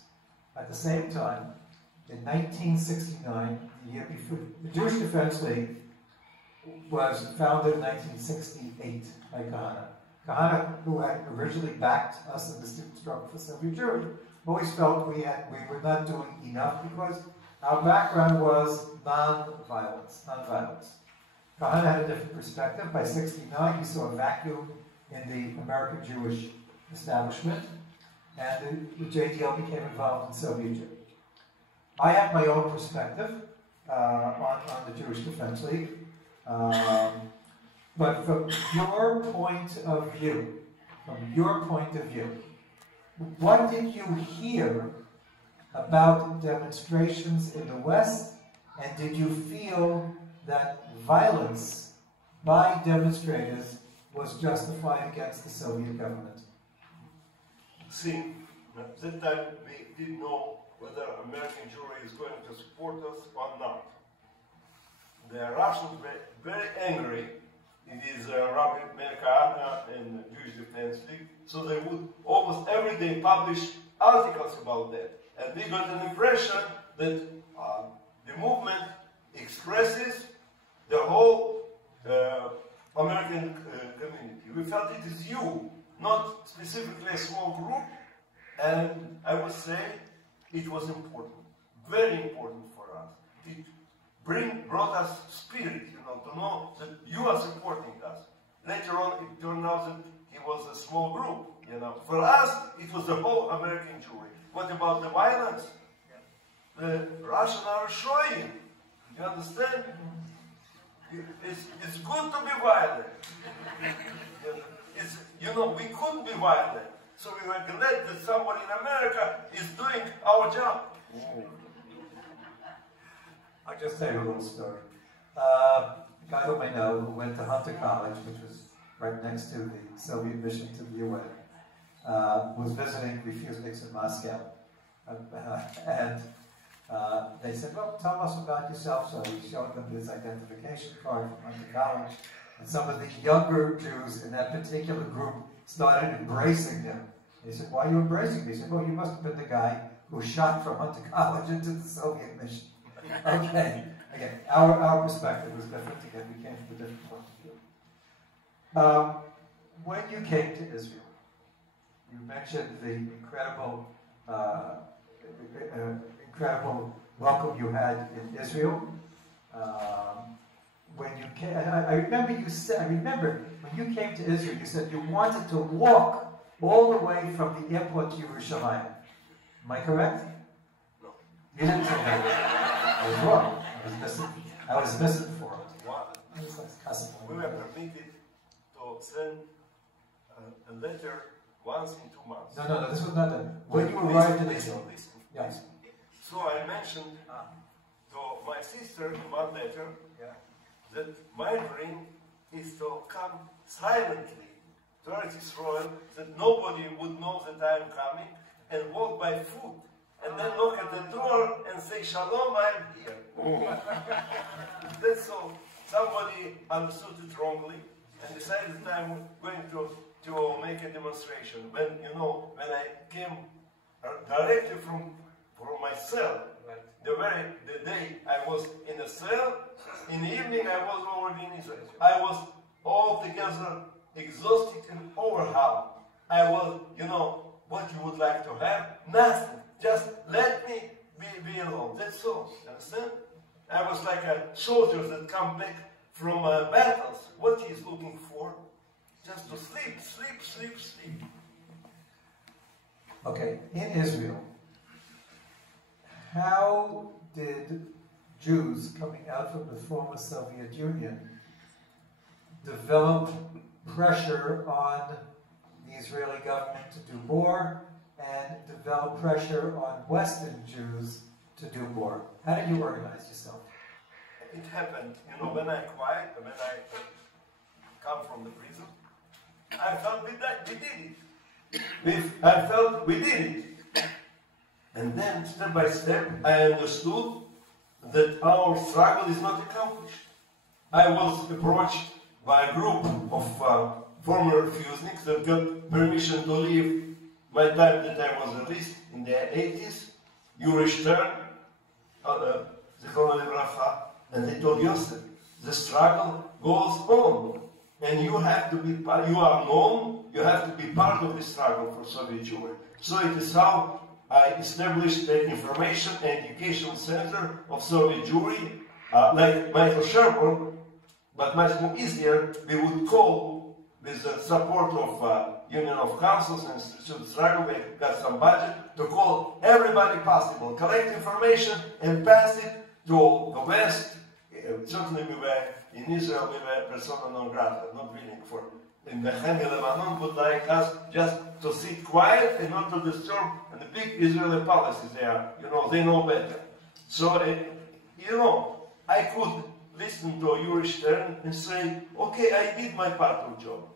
At the same time, in 1969, the year before, the Jewish Defense League was founded in 1968 by Kahana. Kahana, who had originally backed us in the student struggle for Soviet Jewry, always felt we were not doing enough because our background was non-violence. Kahana had a different perspective. By 1969, he saw a vacuum in the American Jewish establishment, and the JDL became involved in Soviet Jewry. I have my own perspective on the Jewish Defense League. But from your point of view, what did you hear about demonstrations in the West, and did you feel that violence by demonstrators was justified against the Soviet government? See, at that time we didn't know whether American Jewry is going to support us or not. The Russians were very angry. It is Rabbi and Jewish Defense League, so they would almost every day publish articles about that. And we got an impression that the movement expresses the whole American community. We felt it is you, not specifically a small group, and I would say it was important, very important for us. It brought us spirit, you know, to know that you are supporting us. Later on, it turned out that it was a small group, you know. For us, it was the whole American Jewry. What about the violence? The Russians are showing. You understand? It's good to be violent. You know, we couldn't be violent. So we were glad that someone in America is doing our job. I'll just tell you a little story. A guy whom I know who went to Hunter College, which was right next to the Soviet mission to the UN, was visiting refuseniks in Moscow. And they said, well, tell us about yourself. So he showed them his identification card from Hunter College. And some of the younger Jews in that particular group started embracing him. They said, why are you embracing me? He said, well, you must have been the guy who shot from Hunter College into the Soviet mission. Okay. Again, our perspective was different. Again, we came from a different point of view. When you came to Israel, you mentioned the incredible welcome you had in Israel. when you came, I remember you said, I remember when you came to Israel, you said you wanted to walk all the way from the airport to Jerusalem. Am I correct? No. You didn't say that. I was wrong. I was misinformed. We were permitted to send a letter once in 2 months. No, this was not that. When you arrived in Israel. Yes. So I mentioned to my sister in one letter that my dream is to come silently to Israel, that nobody would know that I am coming, and walk by foot, and then knock at the door and say, Shalom, I am here. That's all. Somebody understood it wrongly and decided that I'm going to make a demonstration. When I came directly from my cell, the day I was in a cell, in the evening I was already in Israel. I was altogether exhausted and overwhelmed. I was, what you would like to have? Nothing. Just let me be alone. That's all. Understand? I was like a soldier that come back from battles. What he's looking for? Just to sleep. Okay, in Israel, how did Jews coming out from the former Soviet Union develop pressure on the Israeli government to do more and develop pressure on Western Jews to do more? How did you organize yourself? It happened, when I quiet, when I come from the prison, I felt we did it. I felt we did it. And then, step by step, I understood that our struggle is not accomplished. I was approached by a group of former refuseniks that got permission to leave by the time that I was released in the 80s. Yuri Stern, and they told Yosef, the struggle goes on. And you have to be part, you are known, you have to be part of the struggle for Soviet Jewry. So it is how I established the Information and Education Center of Soviet Jewry, like Michael Sherborne, but much more easier, we would call with the support of Union of Councils and Student Struggle, we got some budget to call everybody possible, collect information and pass it to the West. Certainly we were, in Israel, we were persona non grata, not willing for. In the Lebanon would like us just to sit quiet and not to disturb and the big Israeli policies there. They know better. So, I could listen to Yuri Stern and say, okay, I did my part of the job.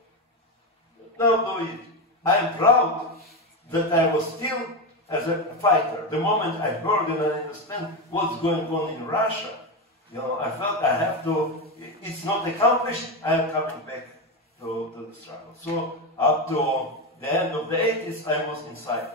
Now do it. I am proud that I was still as a fighter. The moment I heard and I understand what's going on in Russia, I felt I have to, it's not accomplished, I am coming back to the struggle. So up to the end of the 80s, I was inside.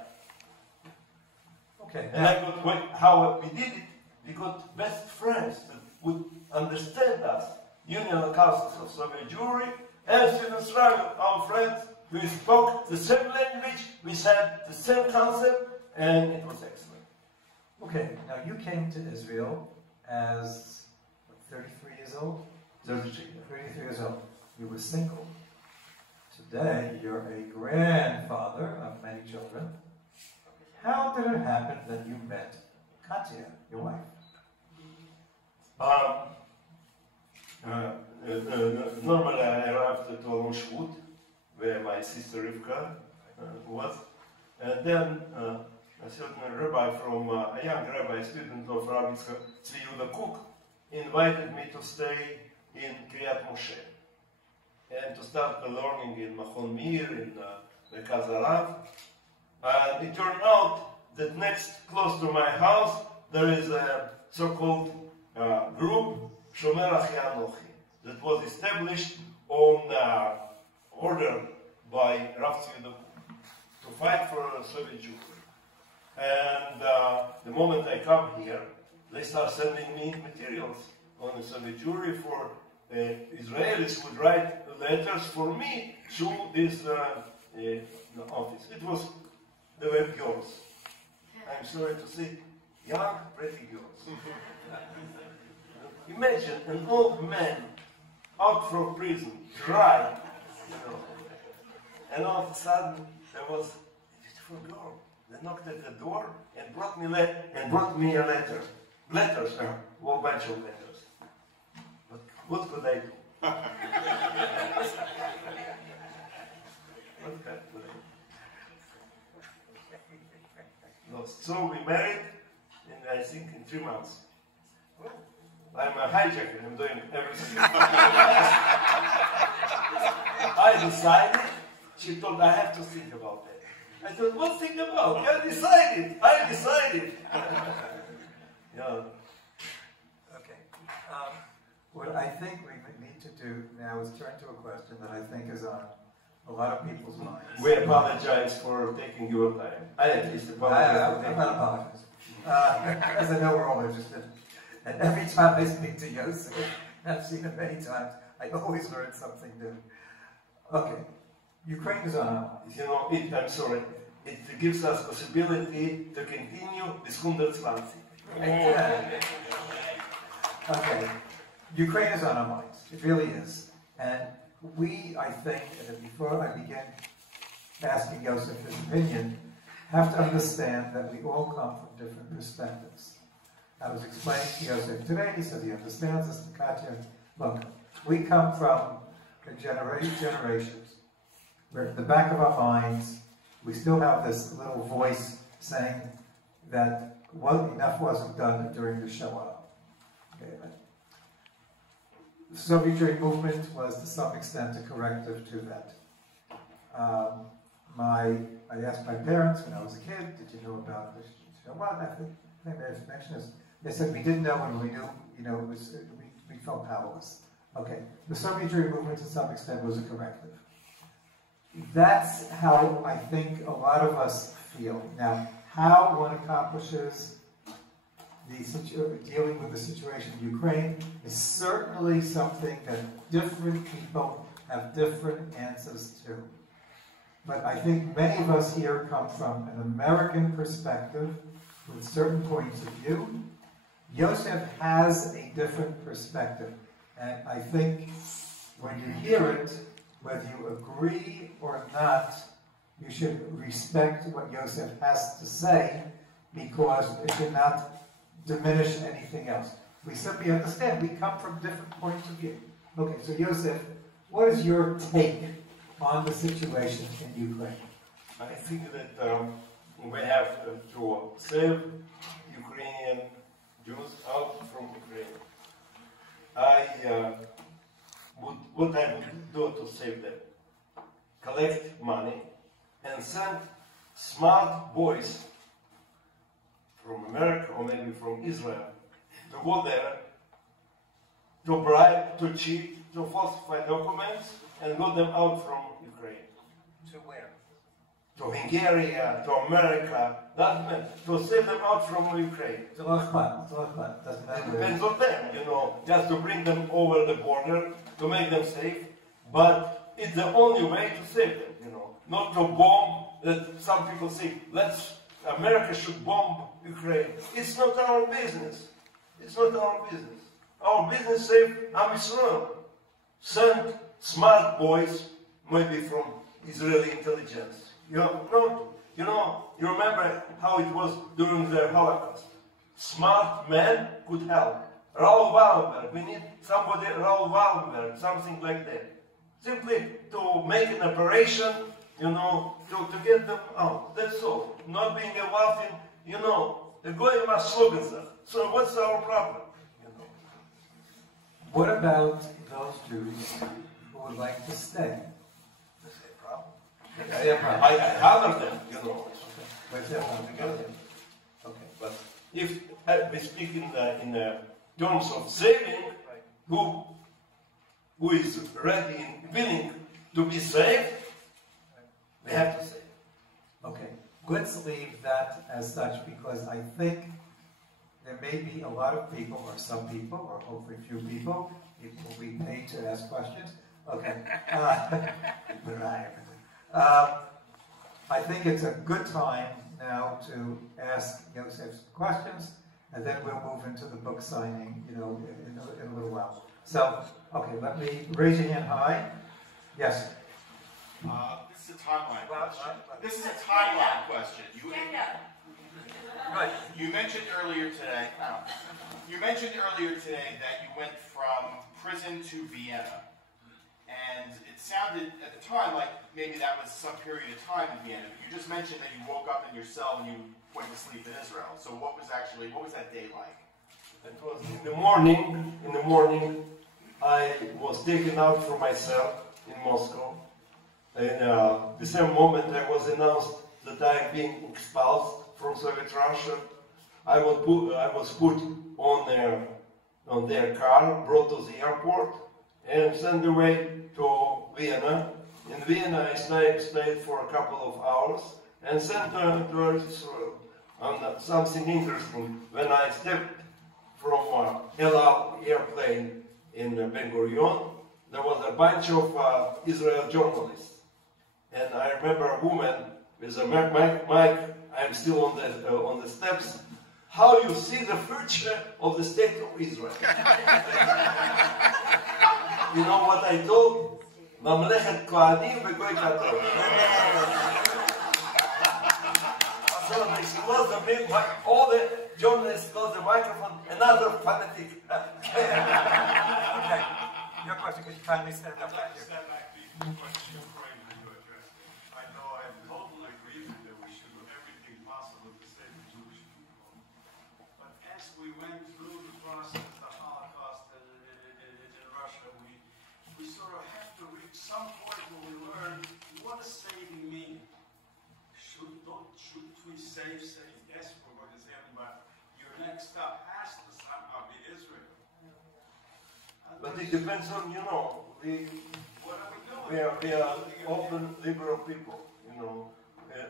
Okay. And I got, how we did it, we got best friends that would understand us. Union of Councils of Soviet Jewry and Student Struggle, our friends, we spoke the same language, we had the same concept, and it was excellent. Okay, now you came to Israel as 33 years old? 33 years old. You were single. Today, you're a grandfather of many children. How did it happen that you met Katya, your wife? Normally, I arrived at Olmshut, where my sister Rivka was. And then a certain rabbi from a young rabbi, student of Rabbi Tzvi Yehuda Cook, invited me to stay in Kriyat Moshe and to start learning in Machon Mir, in Mekaz Arav. And it turned out that next, close to my house, there is a so-called group, Shomer Achi Anochi, that was established on order by Rav Tzvi Yehuda Cook to fight for Soviet Jewry. And the moment I come here, they start sending me materials on the Soviet Jewry for Israelis would write letters for me to this office. They were girls. I'm sorry to say, young, pretty girls. Imagine an old man out from prison, dry, you know. And all of a sudden, there was a beautiful girl. They knocked at the door and brought me a letter. Letters, a whole bunch of letters. But what could I do? What could I do? No, so we married, and I think in 3 months. I'm a hijacker, I'm doing everything. I decided, she told I have to think about that. I said, what think about? I decided. Yeah. Okay. What I think we need to do now is turn to a question that I think is on a lot of people's minds. We apologize for taking your time. I at least apologize. I'm not apologizing. As I know we're all interested. And every time I speak to Yosef, and I've seen him many times, I always learn something new. Okay. Ukraine is on our minds. You know, I'm sorry. It gives us possibility to continue this 120. Okay. Ukraine is on our minds. It really is. And we, I think, that before I begin asking Yosef his opinion, have to understand that we all come from different perspectives. I was explaining to Yosef today, he said he understands this, Katya. Look, we come from generations where at the back of our minds, we still have this little voice saying that enough wasn't done during the Shoah. Okay, the Soviet Jewry movement was to some extent a corrective to that. I asked my parents when I was a kid, did you know about the Shoah? I think they may have mentioned this. They said we didn't know when we knew, it was, we felt powerless. Okay, the Soviet Jewry movement to some extent was a corrective. That's how I think a lot of us feel. Now, how one accomplishes dealing with the situation in Ukraine is certainly something that different people have different answers to. But I think many of us here come from an American perspective with certain points of view. Yosef has a different perspective. And I think when you hear it, whether you agree or not, you should respect what Yosef has to say, because it should not diminish anything else. We simply understand we come from different points of view. Okay, so Yosef, what is your take on the situation in Ukraine? I think that we have to save Ukrainian Jews out from Ukraine. What I would do to save them? Collect money and send smart boys from America or maybe from Israel to go there, to bribe, to cheat, to falsify documents and got them out from Ukraine. To where? To Hungary, to America, that meant to save them out from Ukraine. To Ravvin. Doesn't matter. It depends on them, just to bring them over the border, to make them safe. But it's the only way to save them, not to bomb. That some people think, America should bomb Ukraine. It's not our business. It's not our business. Our business save Am Yisrael. Send smart boys, maybe from Israeli intelligence. You remember how it was during the Holocaust. Smart men could help. Raoul Wallenberg, we need somebody, Raoul Wallenberg, something like that. Simply to make an operation, to get them out. That's all. Not being involved in, the goyim slogans. So what's our problem? What about those Jews who would like to stay? I honor them, Okay. But if we speak in terms of saving, who is ready and willing to be saved, we have to save. Okay. Let's leave that as such, because I think there may be a lot of people, or some people, or hopefully few people will be paid to ask questions. Okay. I think it's a good time now to ask Yosef's questions, and then we'll move into the book signing, in a little while. So, okay, let me raise your hand high. Yes. This is a timeline question. This is a timeline question. You mentioned earlier today. You mentioned earlier today that you went from prison to Vienna, and it sounded at the time like maybe that was some period of time in Vienna. But you just mentioned that you woke up in your cell and you went to sleep in Israel. So what was that day like? It was in the morning. In the morning, I was taken out from my cell in Moscow. And the same moment I was announced that I am being expelled from Soviet Russia, I was put on their car, brought to the airport, and sent away to Vienna. In Vienna, I stayed for a couple of hours and sent to Israel. And something interesting, when I stepped from El Al airplane in Ben Gurion, there was a bunch of Israel journalists. And I remember a woman with a mic, I'm still on the steps. How you see the future of the state of Israel? You know what I told? Mamlechet Kohanim v'Goy Gadol. So they closed the mic, all the journalists closed the microphone, another fanatic. Okay. Your question, could you kindly stand up back here? We went through the process, the Holocaust in Russia, we sort of have to reach some point where we learn what does saving mean. Shouldn't we save? Yes, we're going to save, but your next step has to somehow be Israel. But it depends on, we are open, liberal people,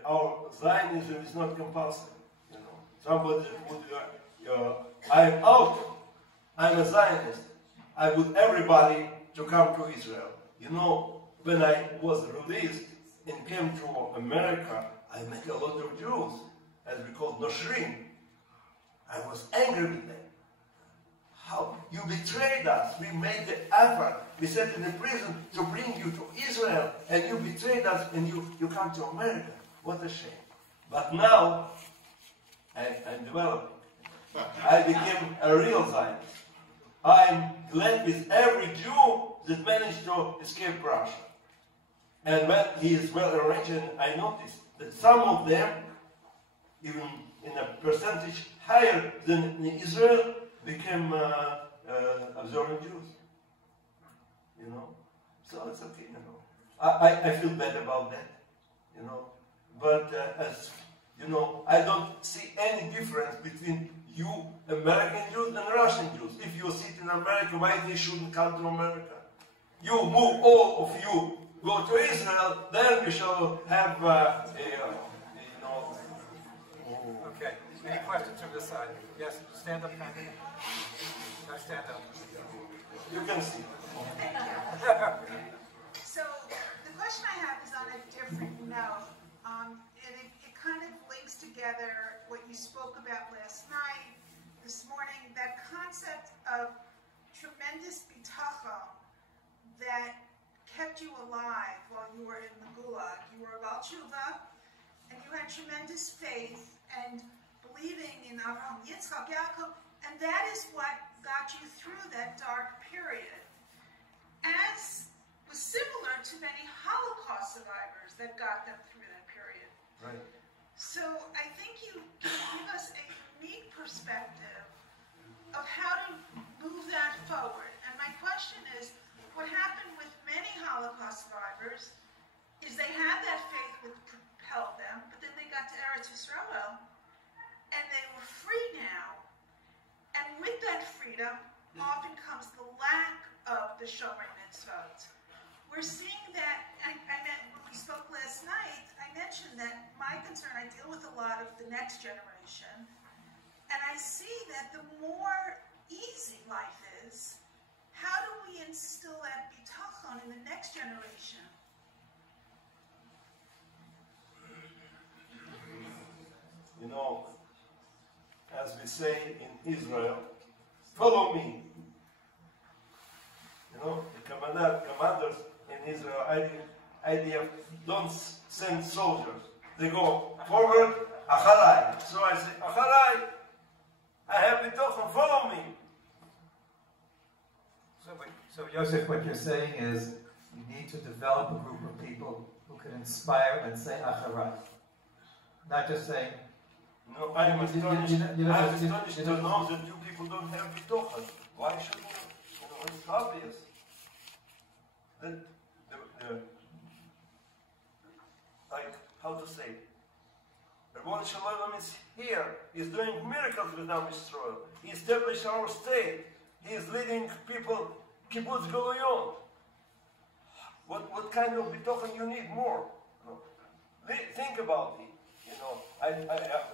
Our Zionism is not compulsory, Somebody would I'm out. I'm a Zionist. I want everybody to come to Israel. When I was released and came to America, I met a lot of Jews, as we call Noshrim. I was angry with them. How? You betrayed us. We made the effort. We sat in the prison to bring you to Israel, and you betrayed us, and you come to America. What a shame. But now, I'm developing. I became a real Zionist. I'm glad with every Jew that managed to escape Russia. And when he is well arranged, I noticed that some of them, even in a percentage higher than in Israel, became observant Jews. So it's okay, I feel bad about that, But as I don't see any difference between you, American Jews, and Russian Jews. If you sit in America, why they shouldn't come to America? You move, all of you, go to Israel, then we shall have, Okay. Any questions from this side? Yes, stand up, kindly. No, stand up. You can see. So the question I have is on a different note, and it kind of links together what you spoke about last night, this morning, that concept of tremendous bitachon that kept you alive while you were in the gulag. You were Baal Tshuva, and you had tremendous faith and believing in Avraham, Yitzchak, Yaakov, and that is what got you through that dark period. As was similar to many Holocaust survivors that got them through that period. Right. So I think you give us a unique perspective of how to move that forward. And my question is, what happened with many Holocaust survivors is they had that faith which propelled them, but then they got to Eretz Yisrael, and they were free now. And with that freedom, often comes the lack of the Shomer Mitzvot. We're seeing that, when we spoke last night, I mentioned that my concern, I deal with a lot of the next generation, and I see that the more easy life is, how do we instill that bitachon in the next generation? As we say in Israel, follow me. You know, the commanders in Israel, IDF don't send soldiers. They go forward, achalai. So I say, achalai, I have bitochon, follow me. So Yosef, what you're saying is you need to develop a group of people who can inspire and say acharai. Not just saying. No, I am astonished. I am astonished to know that you people don't have bitochon. Why should you? You know, it's obvious. That like how to say? Rabbi Shalom is here. He's doing miracles with Israel. He established our state. He is leading people. Kibbutz Galoyon. What kind of bitochen you need more? You know, think about it. You know,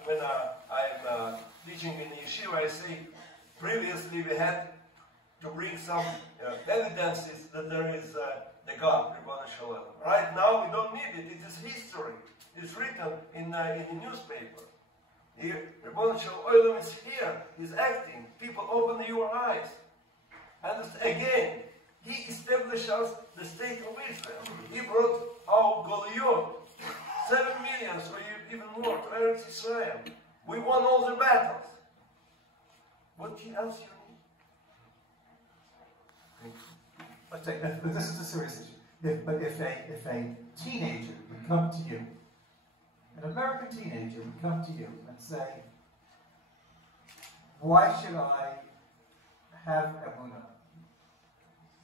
when I'm teaching in yeshiva, I say previously we had to bring some evidences that there is the God, Ribbon Shalom. Right now we don't need it. It is history. It's written in the newspaper. Here, Ribbon Shalom is here. He's acting. People, open your eyes. And again, he established us the state of Israel. He brought our Goliath, 7 million or even more, to Eretz Israel. We won all the battles. What else you need? Let's take that. This is a serious issue. If a teenager would come to you, an American teenager would come to you and say, why should I have emunah?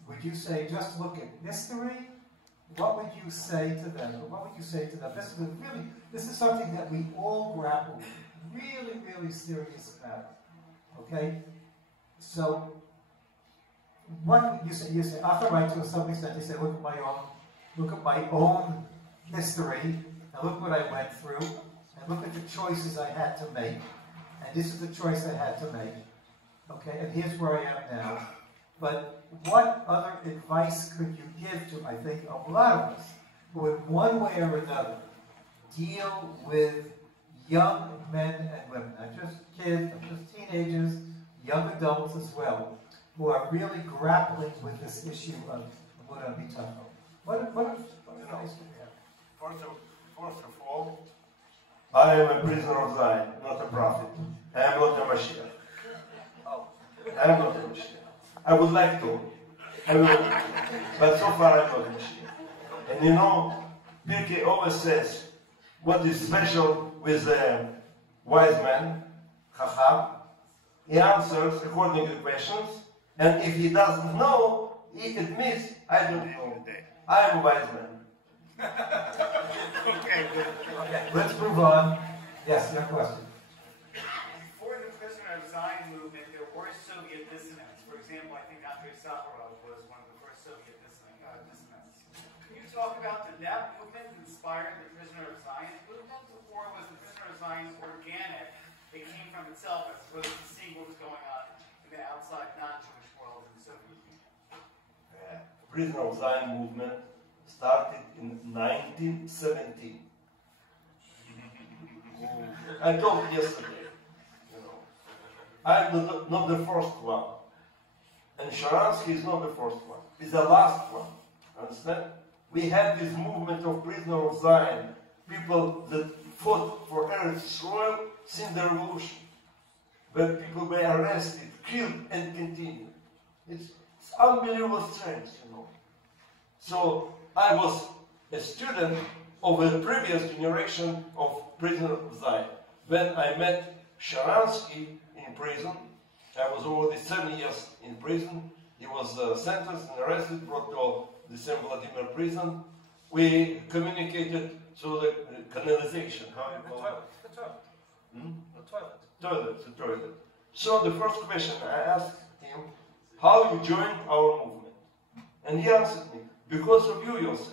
Would you say, just look at history? What would you say to them? What would you say to them? This is something that we all grapple with. Really, really serious matter. Okay? So, what you say, Acharai, to some extent, you say, look at my own history, and look what I went through, and look at the choices I had to make, and this is the choice I had to make. Okay, and here's where I am now. But what other advice could you give to, I think, a lot of us who in one way or another deal with young men and women, not just kids, not just teenagers, young adults as well, who are really grappling with this issue of emunah bitachon? What advice do you have? First of all, I am a prisoner of Zion, not a prophet. I am not a Mashiach. I am not a Mashiach. I would like to, but so far I'm not a Mashiach. And you know, Pirkei always says, what is special with a wise man, Chacham, he answers according to the questions, and if he doesn't know, he admits, I don't know. I am a wise man. Okay. Let's move on. Yes, your question. Before the prisoner of Zion movement, there were Soviet dissidents. For example, I think Andrei Sakharov was one of the first Soviet dissidents. Can you talk about did that movement inspire the prisoner of Zion movement, or was the prisoner of Zion organic? It came from itself as opposed to seeing what was going on in the outside non-Jewish world in the Soviet Union. The prisoner of Zion movement started in 1917. I told you yesterday, you know, I'm not the first one. And Sharansky is not the first one. He's the last one. Understand? We had this movement of prisoner of Zion, people that fought for Eretz Israel since the revolution. Where people were arrested, killed, and continued. It's unbelievable strength, you know. So I was a student of a previous generation of prisoners of Zion. When I met Sharansky in prison, I was already 7 years in prison. He was sentenced and arrested, brought to the St. Vladimir prison. We communicated through the canalization. How you call it? The toilet. The toilet. So the first question I asked him, how you joined our movement? And he answered me, because of you, Yosef.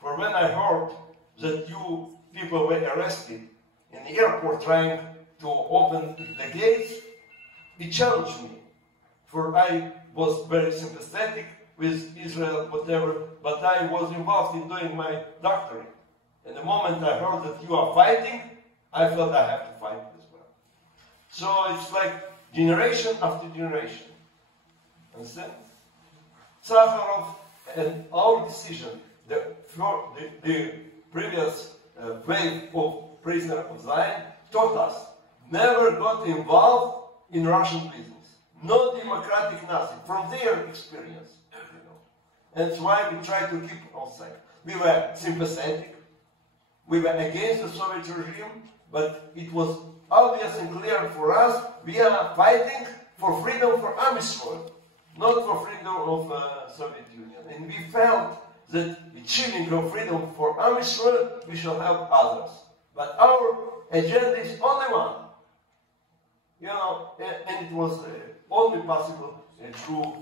For when I heard that you people were arrested in the airport trying to open the gates, it challenged me. For I was very sympathetic with Israel, whatever, but I was involved in doing my doctorate. And the moment I heard that you are fighting, I felt I have to fight as well. So it's like generation after generation. Understand? Sakharov and our decision, the previous wave of prisoners of Zion taught us never got involved in Russian business. No democratic nothing, from their experience. That's why we try to keep outside. We were sympathetic, we were against the Soviet regime, but it was obvious and clear for us, we are fighting for freedom for Israel, not for freedom of Soviet Union. And we felt that achieving of freedom for Israel, we shall help others. But our agenda is only one. And it was only possible through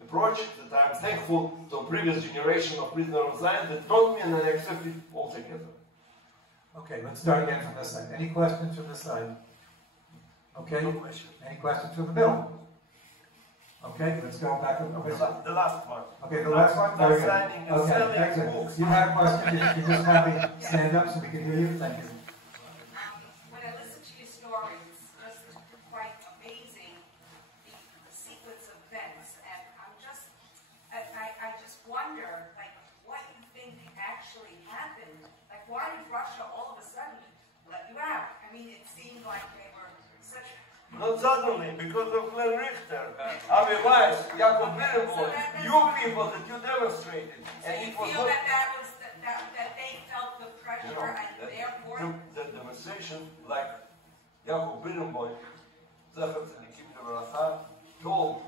approach that I'm thankful to previous generation of prisoners of Zion that taught me and I accepted altogether. Okay, let's start again from this side. Any questions from this side? Okay. No question. Any questions from the middle? Okay, let's go back. The last one. Okay, the last one? Very good. Okay, excellent. You had a question? You just have me stand up so we can hear you? Thank you. When I listen to your story, it's just quite amazing, the sequence of events. And I just wonder, like, what you think actually happened. Like, why did Russia all of a sudden let you out? I mean, it seemed like they were such... Not suddenly, because of Glenn Richter, Avi Weiss, Yaakov Mendelevich, you people that you demonstrated. So you feel that they felt the pressure and therefore... The demonstration, like Yaakov Mendelevich, Zachar Tzadikim Lebracha, told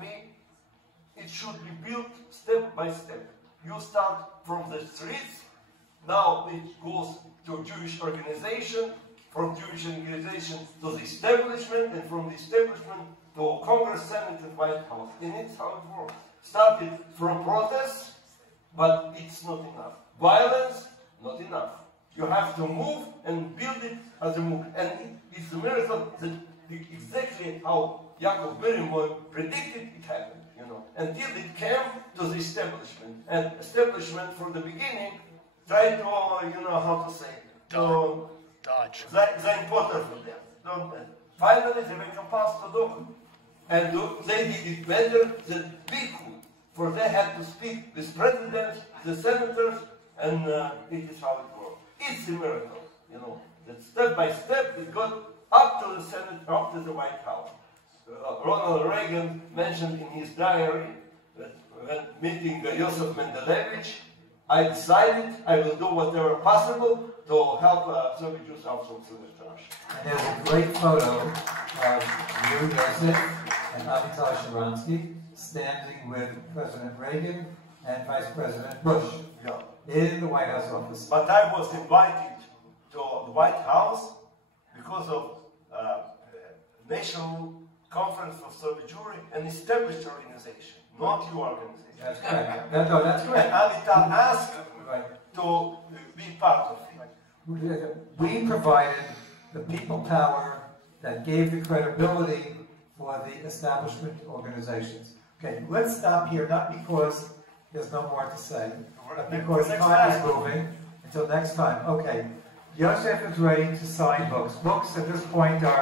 me, it should be built step by step. You start from the streets, now it goes to Jewish organization, from Jewish organization to the establishment, and from the establishment to Congress, Senate, and White House. And it's how it works. Started from protests, but it's not enough. Violence, not enough. You have to move and build it as a move. And it's a miracle that exactly how Yaakov Mendelevich predicted it happened, until it came to the establishment. And establishment from the beginning tried to, how to say, to dodge. They important for them. Finally, they were compelled to do it. And they did it better than we could. For they had to speak with presidents, the senators, and it is how it works. It's a miracle, that step by step it got up to the Senate, up to the White House. Ronald Reagan mentioned in his diary that when meeting Josef Mendelevich, I decided I will do whatever possible to help Soviet Jews out from Soviet Russia. And there's a great photo of you, Yosef, and Avital Sharansky standing with President Reagan and Vice President Bush in the White House office. But I was invited to the White House because of National Conference for Soviet Jewry, an established organization, not your organization. That's correct. No, that's correct. And Avital asked to be part of it. We provided the people power that gave the credibility for the establishment organizations. Okay, let's stop here, not because there's no more to say, but because time is moving. Until next time. Okay, Yosef is ready to sign books. Books at this point are